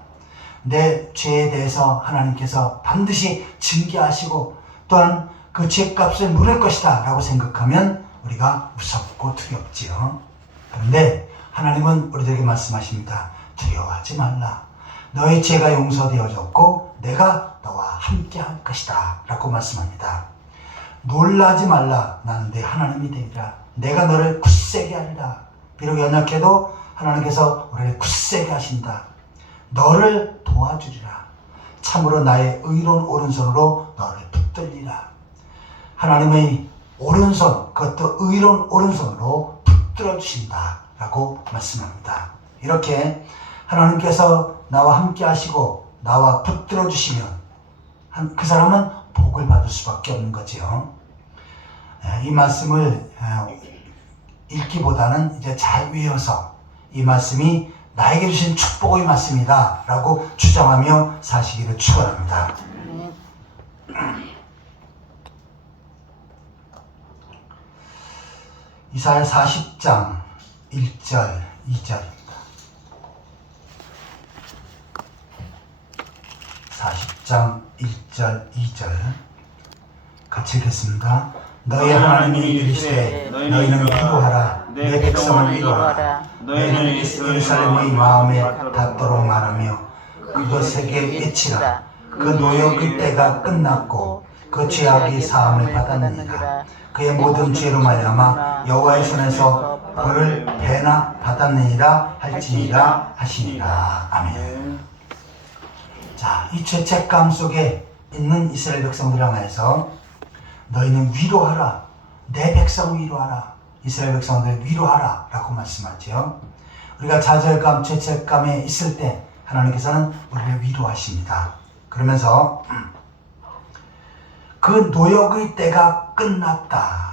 내 죄에 대해서 하나님께서 반드시 징계하시고 또한 그 죄값을 물을 것이다 라고 생각하면 우리가 무섭고 두렵지요. 그런데 하나님은 우리들에게 말씀하십니다. 두려워하지 말라. 너의 죄가 용서되어졌고 내가 너와 함께 할 것이다 라고 말씀합니다. 놀라지 말라. 나는 네 하나님이 되리라. 내가 너를 굳세게 하리라. 비록 연약해도 하나님께서 우리를 굳세게 하신다. 너를 도와주리라. 참으로 나의 의로운 오른손으로 너를 붙들리라. 하나님의 오른손, 그것도 의로운 오른손으로 붙들어 주신다 라고 말씀합니다. 이렇게 하나님께서 나와 함께 하시고 나와 붙들어 주시면 그 사람은 복을 받을 수밖에 없는 거지요. 이 말씀을 읽기보다는 이제 잘 외워서 이 말씀이 나에게 주신 축복의 말씀이다 라고 주장하며 사시기를 축원합니다. 이사야 40장 1절 2절입니다. 40장 1절 2절 같이 읽겠습니다. 너희 하나님이 이르시되 너희는 기도하라 내 백성을 위로하라. 너희는 예루살렘의 마음에 닿도록 말하며 그것에게 외치라. 그 노역의 때가 끝났고 그 죄악이 사함을 받았느니라. 그의 모든 죄로 말미암아 여호와의 손에서 벌을 배나 받았느니라 할지니라 하시니라. 아멘. 자, 이 죄책감 속에 있는 이스라엘 백성들을 향해서 너희는 위로하라. 내 백성을 위로하라. 이스라엘 백성들을 위로하라 라고 말씀하죠. 우리가 좌절감, 죄책감에 있을 때 하나님께서는 우리를 위로하십니다. 그러면서 그 노역의 때가 끝났다.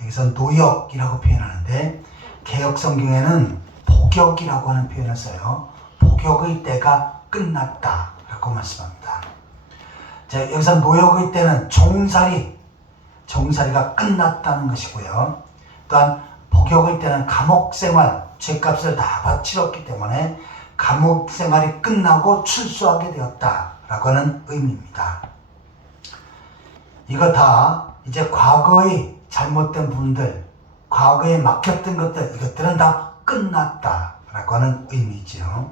여기서 노역이라고 표현하는데 개역 성경에는 복역이라고 하는 표현을 써요. 복역의 때가 끝났다 라고 말씀합니다. 자, 여기서 노역의 때는 종살이가 끝났다는 것이고요. 또한 복역의 때는 감옥 생활, 죄값을 다 바치렀기 때문에 감옥 생활이 끝나고 출소하게 되었다라고 하는 의미입니다. 이거 다 이제 과거의 잘못된 부분들, 과거에 막혔던 것들, 이것들은 다 끝났다라고 하는 의미지요.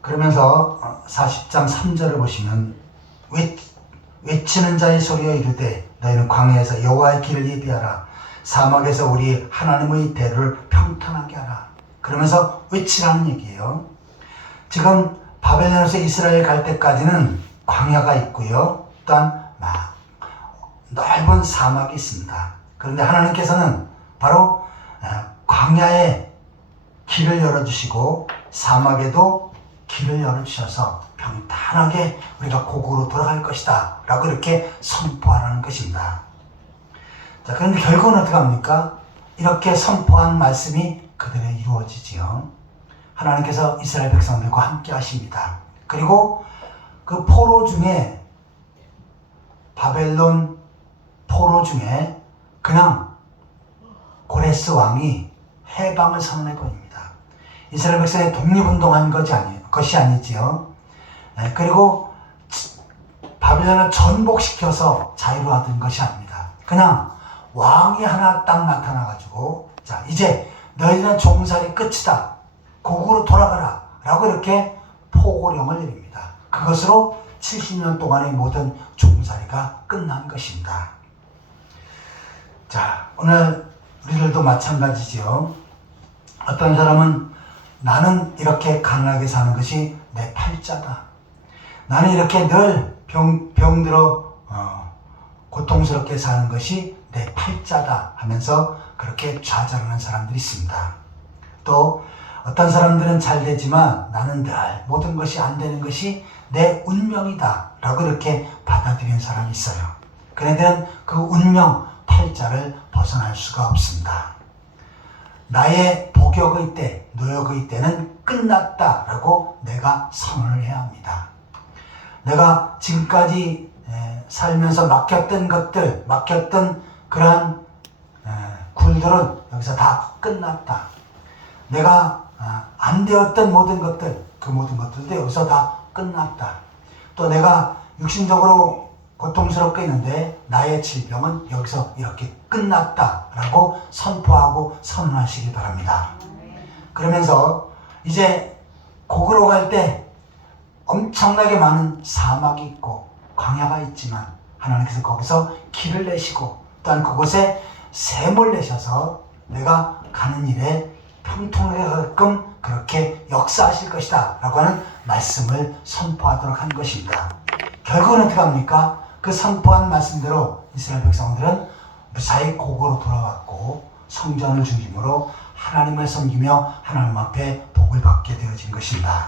그러면서 40장 3절을 보시면 외치는 자의 소리여 이르되 너희는 광야에서 여호와의 길을 예비하라. 사막에서 우리 하나님의 대를 평탄하게 하라. 그러면서 외치라는 얘기예요. 지금 바벨론에서 이스라엘 갈 때까지는 광야가 있고요. 또한 넓은 사막이 있습니다. 그런데 하나님께서는 바로 광야에 길을 열어주시고 사막에도 길을 열어주셔서 평탄하게 우리가 고국으로 돌아갈 것이다 라고 이렇게 선포하라는 것입니다. 자, 그런데 결국은 어떻게 합니까? 이렇게 선포한 말씀이 그대로 이루어지지요. 하나님께서 이스라엘 백성들과 함께 하십니다. 그리고 그 포로 중에 바벨론 포로 중에 그냥 고레스 왕이 해방을 선언해 버립니다. 이스라엘 백성의 독립운동한 것이 아니지요. 그리고 바벨론을 전복시켜서 자유로 하던 것이 아닙니다. 그냥 왕이 하나 딱 나타나가지고 자, 이제 너희는 종살이 끝이다. 고국으로 돌아가라. 라고 이렇게 포고령을 내립니다. 그것으로 70년 동안의 모든 종살이가 끝난 것입니다. 자, 오늘 우리들도 마찬가지죠. 어떤 사람은 나는 이렇게 가난하게 사는 것이 내 팔자다. 나는 이렇게 늘 병들어 고통스럽게 사는 것이 내 팔자다 하면서 그렇게 좌절하는 사람들이 있습니다. 또 어떤 사람들은 잘 되지만 나는 늘 모든 것이 안 되는 것이 내 운명이다 라고 이렇게 받아들이는 사람이 있어요. 그네들은 그 운명 팔자를 벗어날 수가 없습니다. 나의 복역의 때, 노역의 때는 끝났다 라고 내가 선언을 해야 합니다. 내가 지금까지 살면서 막혔던 것들, 막혔던 그러한 굴들은 여기서 다 끝났다. 내가 안 되었던 모든 것들, 그 모든 것들도 여기서 다 끝났다. 또 내가 육신적으로 고통스럽게 있는데 나의 질병은 여기서 이렇게 끝났다라고 선포하고 선언하시기 바랍니다. 그러면서 이제 고국으로 갈 때 엄청나게 많은 사막이 있고 광야가 있지만 하나님께서 거기서 길을 내시고 또한 그곳에 샘을 내셔서 내가 가는 일에 평통하게끔 그렇게 역사하실 것이다 라고 하는 말씀을 선포하도록 한 것입니다. 결국은 어떻게 합니까? 그 선포한 말씀대로 이스라엘 백성들은 무사히 고국으로 돌아왔고 성전을 중심으로 하나님을 섬기며 하나님 앞에 복을 받게 되어진 것입니다.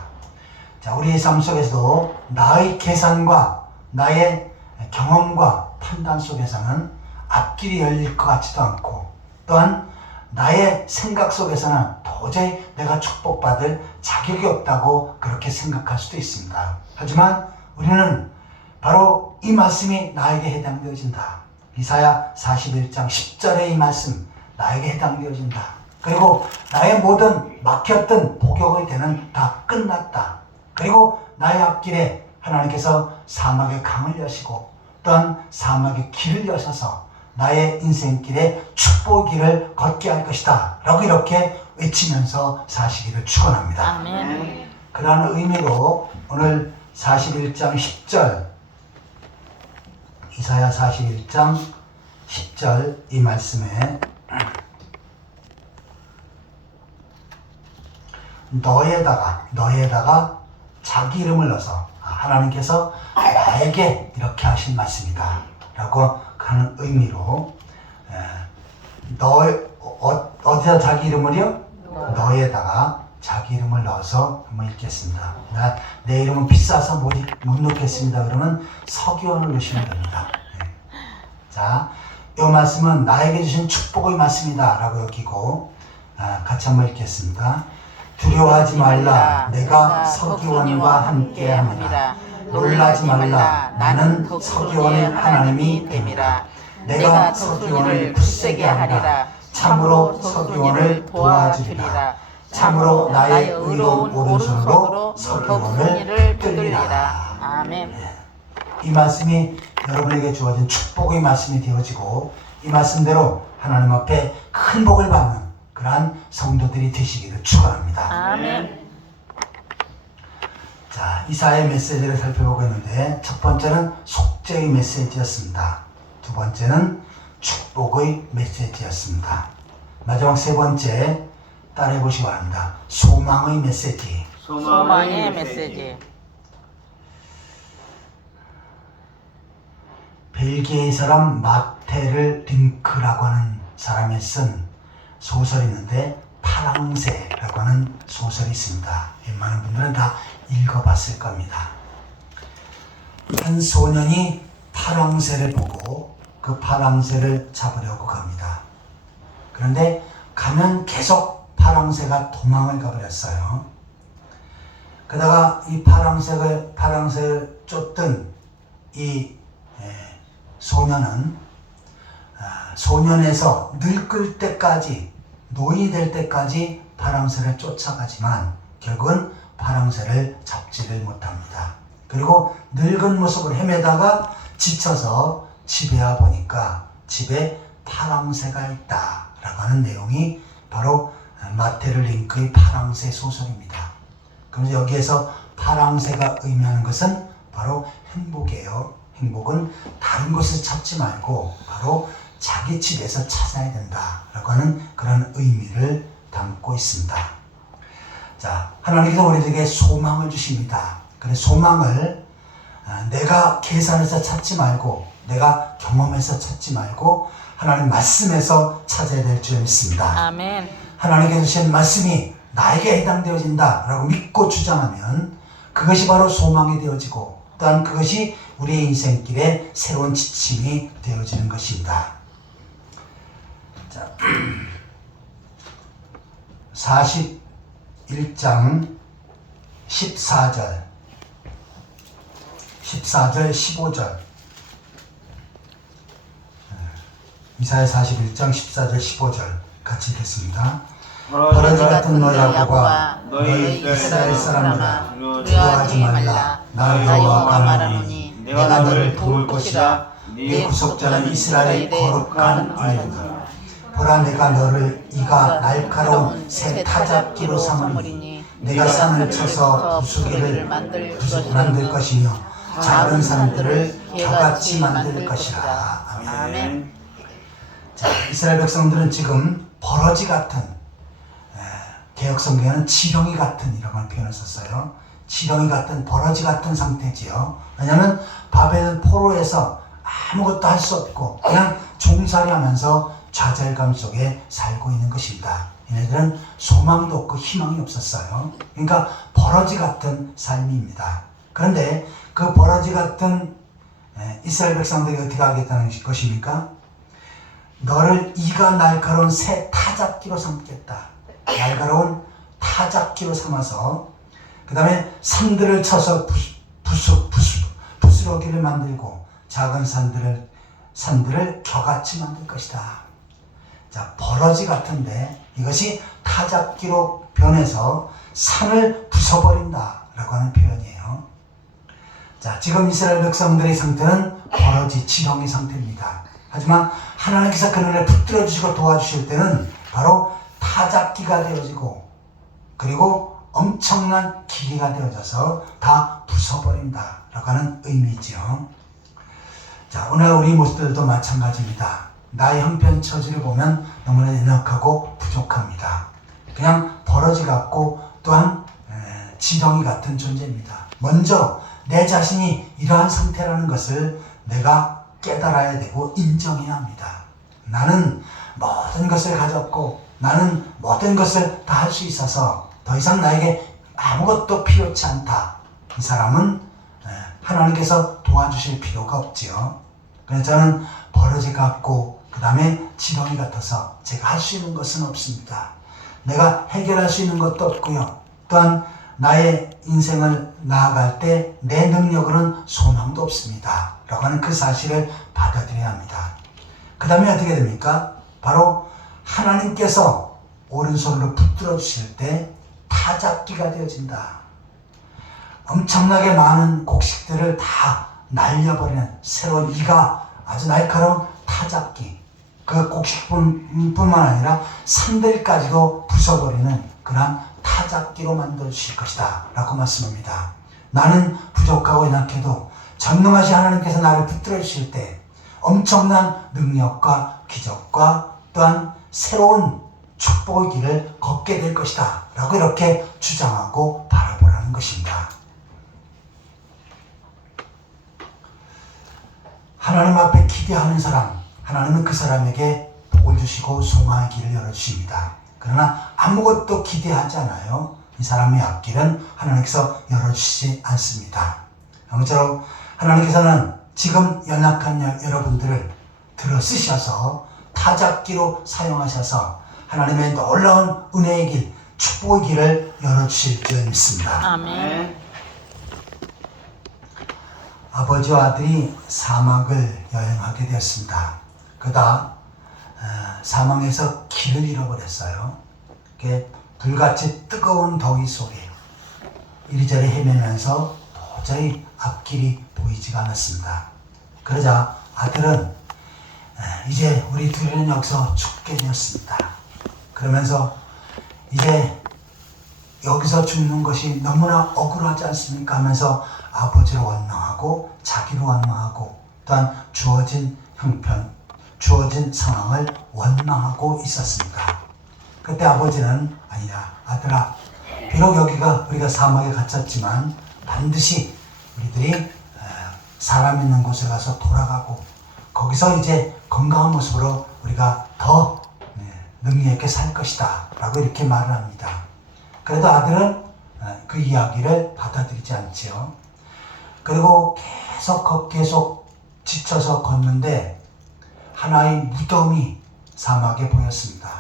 자, 우리의 삶 속에서도 나의 계산과 나의 경험과 판단 속에서는 앞길이 열릴 것 같지도 않고 또한 나의 생각 속에서는 도저히 내가 축복받을 자격이 없다고 그렇게 생각할 수도 있습니다. 하지만 우리는 바로 이 말씀이 나에게 해당되어진다. 이사야 41장 10절의 이 말씀 나에게 해당되어진다. 그리고 나의 모든 막혔던 복역의 때는 다 끝났다. 그리고 나의 앞길에 하나님께서 사막의 강을 여시고 또한 사막의 길을 여셔서 나의 인생길에 축복의 길을 걷게 할 것이다 라고 이렇게 외치면서 사시기를 축원합니다. 아멘. 그러한 의미로 오늘 41장 10절 이사야 41장 10절 이 말씀에 너에다가 자기 이름을 넣어서 하나님께서 나에게 이렇게 하신 말씀이다 라고 하는 의미로 어디다 자기 이름을요? 너에다가 자기 이름을 넣어서 한번 읽겠습니다. 내 이름은 비싸서 못 넣겠습니다. 그러면 서기원을 넣으시면 됩니다. 자, 이 말씀은 나에게 주신 축복의 말씀이다 라고 여기고 같이 한번 읽겠습니다. 두려워하지 말라. 내가 서기원과 함께 합니다. 놀라지 말라. 나는 서기원의 하나님이 됨이라. 내가 서기원을 굳세게 하리라. 참으로 서기원을 도와주리라. 참으로 나의 의로운 오른손으로 서기원을 끌리라. 아멘. 이 말씀이 여러분에게 주어진 축복의 말씀이 되어지고 이 말씀대로 하나님 앞에 큰 복을 받는 그러한 성도들이 되시기를 축원합니다. 아멘. 자, 이사야의 메시지를 살펴보고 있는데 첫 번째는 속죄의 메시지였습니다. 두 번째는 축복의 메시지였습니다. 마지막 세 번째 따라해 보시기 바랍니다. 소망의 메시지. 소망의 메시지. 벨기에의 사람 마테르 링크라고 하는 사람이 쓴 소설이 있는데 파랑새라고 하는 소설이 있습니다. 많은 분들은 다 읽어봤을 겁니다. 한 소년이 파랑새를 보고 그 파랑새를 잡으려고 갑니다. 그런데 가면 계속 파랑새가 도망을 가버렸어요. 그러다가 이 파랑새를 쫓던 이 소년은 소년에서 늙을 때까지 노인이 될 때까지 파랑새를 쫓아가지만 결국은 파랑새를 잡지를 못합니다. 그리고 늙은 모습을 헤매다가 지쳐서 집에 와 보니까 집에 파랑새가 있다라고 하는 내용이 바로 마테르 링크의 파랑새 소설입니다. 그래서 여기에서 파랑새가 의미하는 것은 바로 행복이에요. 행복은 다른 곳에서 찾지 말고 바로 자기 집에서 찾아야 된다라고 하는 그런 의미를 담고 있습니다. 자, 하나님께서 우리에게 소망을 주십니다. 그래서 소망을 내가 계산해서 찾지 말고 내가 경험해서 찾지 말고 하나님 말씀에서 찾아야 될 줄 믿습니다. 아멘. 하나님께서 주신 말씀이 나에게 해당되어진다라고 믿고 주장하면 그것이 바로 소망이 되어지고 또한 그것이 우리의 인생길에 새로운 지침이 되어지는 것입니다. 자, 41장 14절 15절 이사야 41장 14절 15절 같이 읽겠습니다. 버러지 같은 너희 야곱아 너희 이스라엘 사람들아 두려워하지 말라. 나 여호와가 말하노니 내가 너를 도울 것이라. 네 구속자는 이스라엘의 거룩한 이름이라. 보라 내가 너를 이가 날카로운 새 타작기로 삼으리니 내가 산을 쳐서 부수기를 만들 것이며 작은 산들을 겨같이 만들 것이라. 아멘. 자, 이스라엘 백성들은 지금 버러지 같은 개역 성경에는 지렁이 같은 이런 표현을 썼어요. 지렁이 같은 버러지 같은 상태지요. 왜냐하면 바벨 포로에서 아무것도 할 수 없고 그냥 종살이하면서 좌절감 속에 살고 있는 것입니다. 얘네들은 소망도 없고 희망이 없었어요. 그러니까 버러지 같은 삶입니다. 그런데 그 버러지 같은 이스라엘 백성들이 어떻게 하겠다는 것입니까? 너를 이가 날카로운 새 타작기로 삼겠다. 날카로운 타작기로 삼아서 그 다음에 산들을 쳐서 부스러기를 만들고 작은 산들을 산들을 겨같이 만들 것이다. 자, 버러지 같은데 이것이 타작기로 변해서 산을 부숴버린다 라고 하는 표현이에요. 자, 지금 이스라엘 백성들의 상태는 버러지, 지렁이 상태입니다. 하지만 하나님께서 그들을 붙들어 주시고 도와주실 때는 바로 타작기가 되어지고 그리고 엄청난 기계가 되어져서 다 부숴버린다 라고 하는 의미죠. 자, 오늘 우리 모습들도 마찬가지입니다. 나의 형편 처지를 보면 너무나 연약하고 부족합니다. 그냥 버러지 같고 또한 지렁이 같은 존재입니다. 먼저 내 자신이 이러한 상태라는 것을 내가 깨달아야 되고 인정해야 합니다. 나는 모든 것을 가졌고 나는 모든 것을 다 할 수 있어서 더 이상 나에게 아무것도 필요치 않다. 이 사람은 하나님께서 도와주실 필요가 없지요. 그래서 저는 버러지 같고 그 다음에 지렁이 같아서 제가 할 수 있는 것은 없습니다. 내가 해결할 수 있는 것도 없고요. 또한 나의 인생을 나아갈 때 내 능력으로는 소망도 없습니다. 라고 하는 그 사실을 받아들여야 합니다. 그 다음에 어떻게 됩니까? 바로 하나님께서 오른손으로 붙들어 주실 때 타작기가 되어진다. 엄청나게 많은 곡식들을 다 날려버리는 새로운 이가 아주 날카로운 타작기, 그 곡식뿐만 아니라 산들까지도 부숴버리는 그러한 타작기로 만들어 주실 것이다 라고 말씀합니다. 나는 부족하고 연약해도 전능하신 하나님께서 나를 붙들어 주실 때 엄청난 능력과 기적과 또한 새로운 축복의 길을 걷게 될 것이다 라고 이렇게 주장하고 바라보라는 것입니다. 하나님 앞에 기대하는 사람, 하나님은 그 사람에게 복을 주시고 소망의 길을 열어주십니다. 그러나 아무것도 기대하지 않아요. 이 사람의 앞길은 하나님께서 열어주시지 않습니다. 아무쪼록 하나님께서는 지금 연약한 여러분들을 들어 쓰셔서 타작기로 사용하셔서 하나님의 놀라운 은혜의 길, 축복의 길을 열어주실 줄 믿습니다. 아멘. 아버지와 아들이 사막을 여행하게 되었습니다. 그러다 사망에서 길을 잃어버렸어요. 불같이 뜨거운 더위 속에 이리저리 헤매면서 도저히 앞길이 보이지가 않았습니다. 그러자 아들은 이제 우리 둘은 여기서 죽게 되었습니다. 그러면서 이제 여기서 죽는 것이 너무나 억울하지 않습니까? 하면서 아버지를 원망하고 자기를 원망하고 또한 주어진 형편, 주어진 상황을 원망하고 있었습니다. 그때 아버지는 아니야 아들아, 비록 여기가 우리가 사막에 갇혔지만 반드시 우리들이 사람 있는 곳에 가서 돌아가고 거기서 이제 건강한 모습으로 우리가 더 능력 있게 살 것이다 라고 이렇게 말을 합니다. 그래도 아들은 그 이야기를 받아들이지 않지요. 그리고 계속 지쳐서 걷는데 하나의 무덤이 사막에 보였습니다.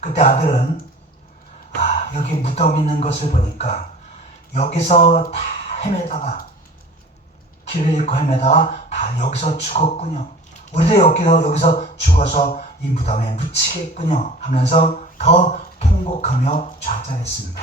그때 아들은 여기 무덤 있는 것을 보니까 여기서 다 헤매다가 길을 잃고 헤매다가 다 여기서 죽었군요. 우리도 여기서 죽어서 이 무덤에 묻히겠군요 하면서 더 통곡하며 좌절했습니다.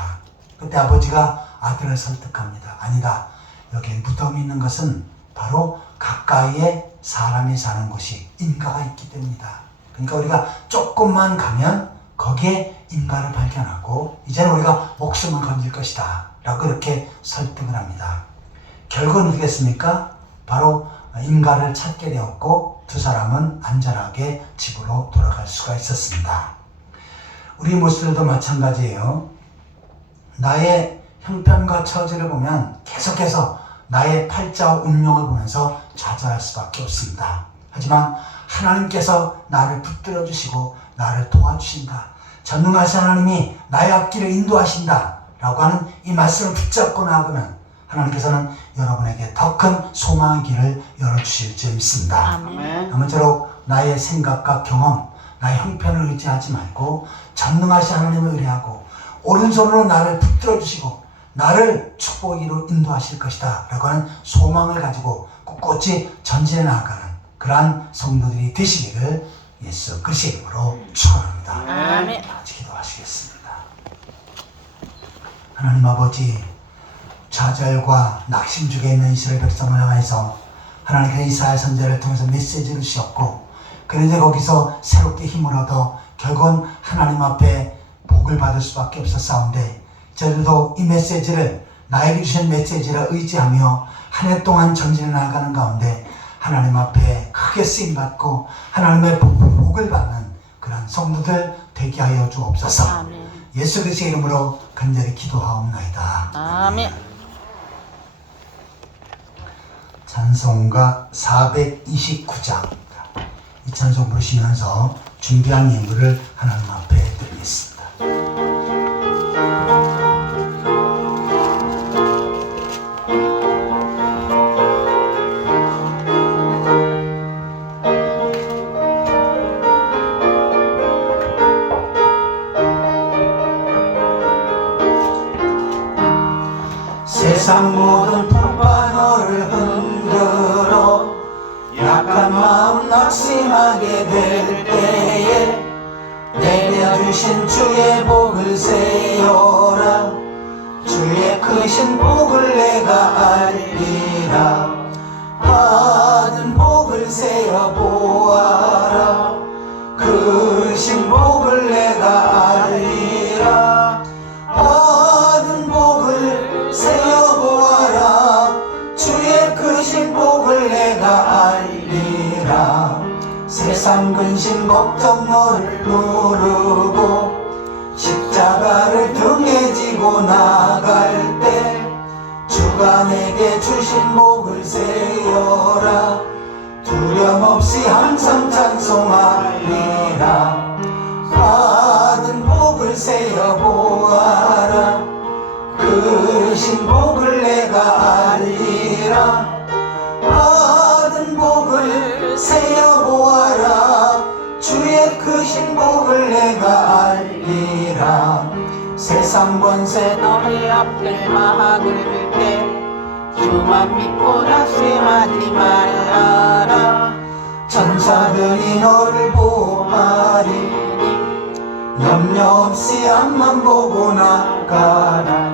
그때 아버지가 아들을 설득합니다. 아니다. 여기 무덤이 있는 것은 바로 가까이에 사람이 사는 곳이 인가가 있기 때문이다. 그러니까 우리가 조금만 가면 거기에 인가를 발견하고 이제는 우리가 목숨을 건질 것이다 라고 이렇게 설득을 합니다. 결국은 어떻겠습니까? 바로 인가를 찾게 되었고 두 사람은 안전하게 집으로 돌아갈 수가 있었습니다. 우리 모습들도 마찬가지예요. 나의 형편과 처지를 보면 계속해서 나의 팔자와 운명을 보면서 좌절할 수밖에 없습니다. 하지만 하나님께서 나를 붙들어 주시고 나를 도와주신다. 전능하신 하나님이 나의 앞길을 인도하신다 라고 하는 이 말씀을 붙잡고 나아가면 하나님께서는 여러분에게 더 큰 소망의 길을 열어주실 줄 믿습니다. 아멘. 아무쪼록 나의 생각과 경험, 나의 형편을 의지하지 말고 전능하신 하나님을 의뢰하고 오른손으로 나를 붙들어 주시고 나를 축복으로 인도하실 것이다 라고 하는 소망을 가지고 꿋꿋이 전진해 나아가는 그러한 성도들이 되시기를 예수 그리스도의 이름으로 축원합니다. 아멘. 다 같이 기도하시겠습니다. 하나님 아버지, 좌절과 낙심 중에 있는 이스라엘 백성을 향해서 하나님께서 이사야 선지자를 통해서 메시지를 주셨고, 그런데 거기서 새롭게 힘을 얻어 결국은 하나님 앞에 복을 받을 수밖에 없었사온데, 저희들도 이 메시지를, 나에게 주신 메시지를 의지하며 한 해 동안 전진해 나가는 가운데 하나님 앞에 크게 쓰임받고 하나님의 복을 받는 그런 성도들 되게 하여 주옵소서. 아멘. 예수 그리스도의 이름으로 간절히 기도하옵나이다. 아멘. 찬송가 429장, 이 찬송 부르시면서 준비한 예물을 하나님 앞에 드리겠습니다. 세상 모든 풍파 너를 흔들어 약한 마음 낙심하게 될 때에 내려주신 주의 복을 세어라. 주의 크신 복을 내가 알리라. 받은 복을 세어 보아라. 크신 복을 내가 알리라. 받은 복을 세어 보아라. 주의 크신 복을 내가 알리라. 세상 근심 걱정 너를 누르고 십자가를 등에 지고 나갈 때 주가 내게 주신 복을 세어라. 두려움없이 항상 찬송하리라. 받은 복을 세어 보아라. 크신 복을 내가 알리라. 받은 복을 세어 보아라. 주의 크신 복을 내가 알리라. 세상 권세 너희 앞을 막을 때 주만 믿고 낙심하지 말아라. 천사들이 너를 보호하리니 염려 없이 앞만 보고 나가라.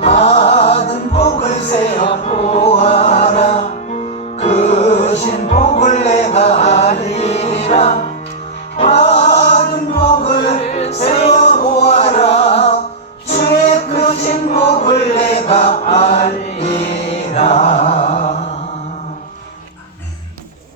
받은 복을 세어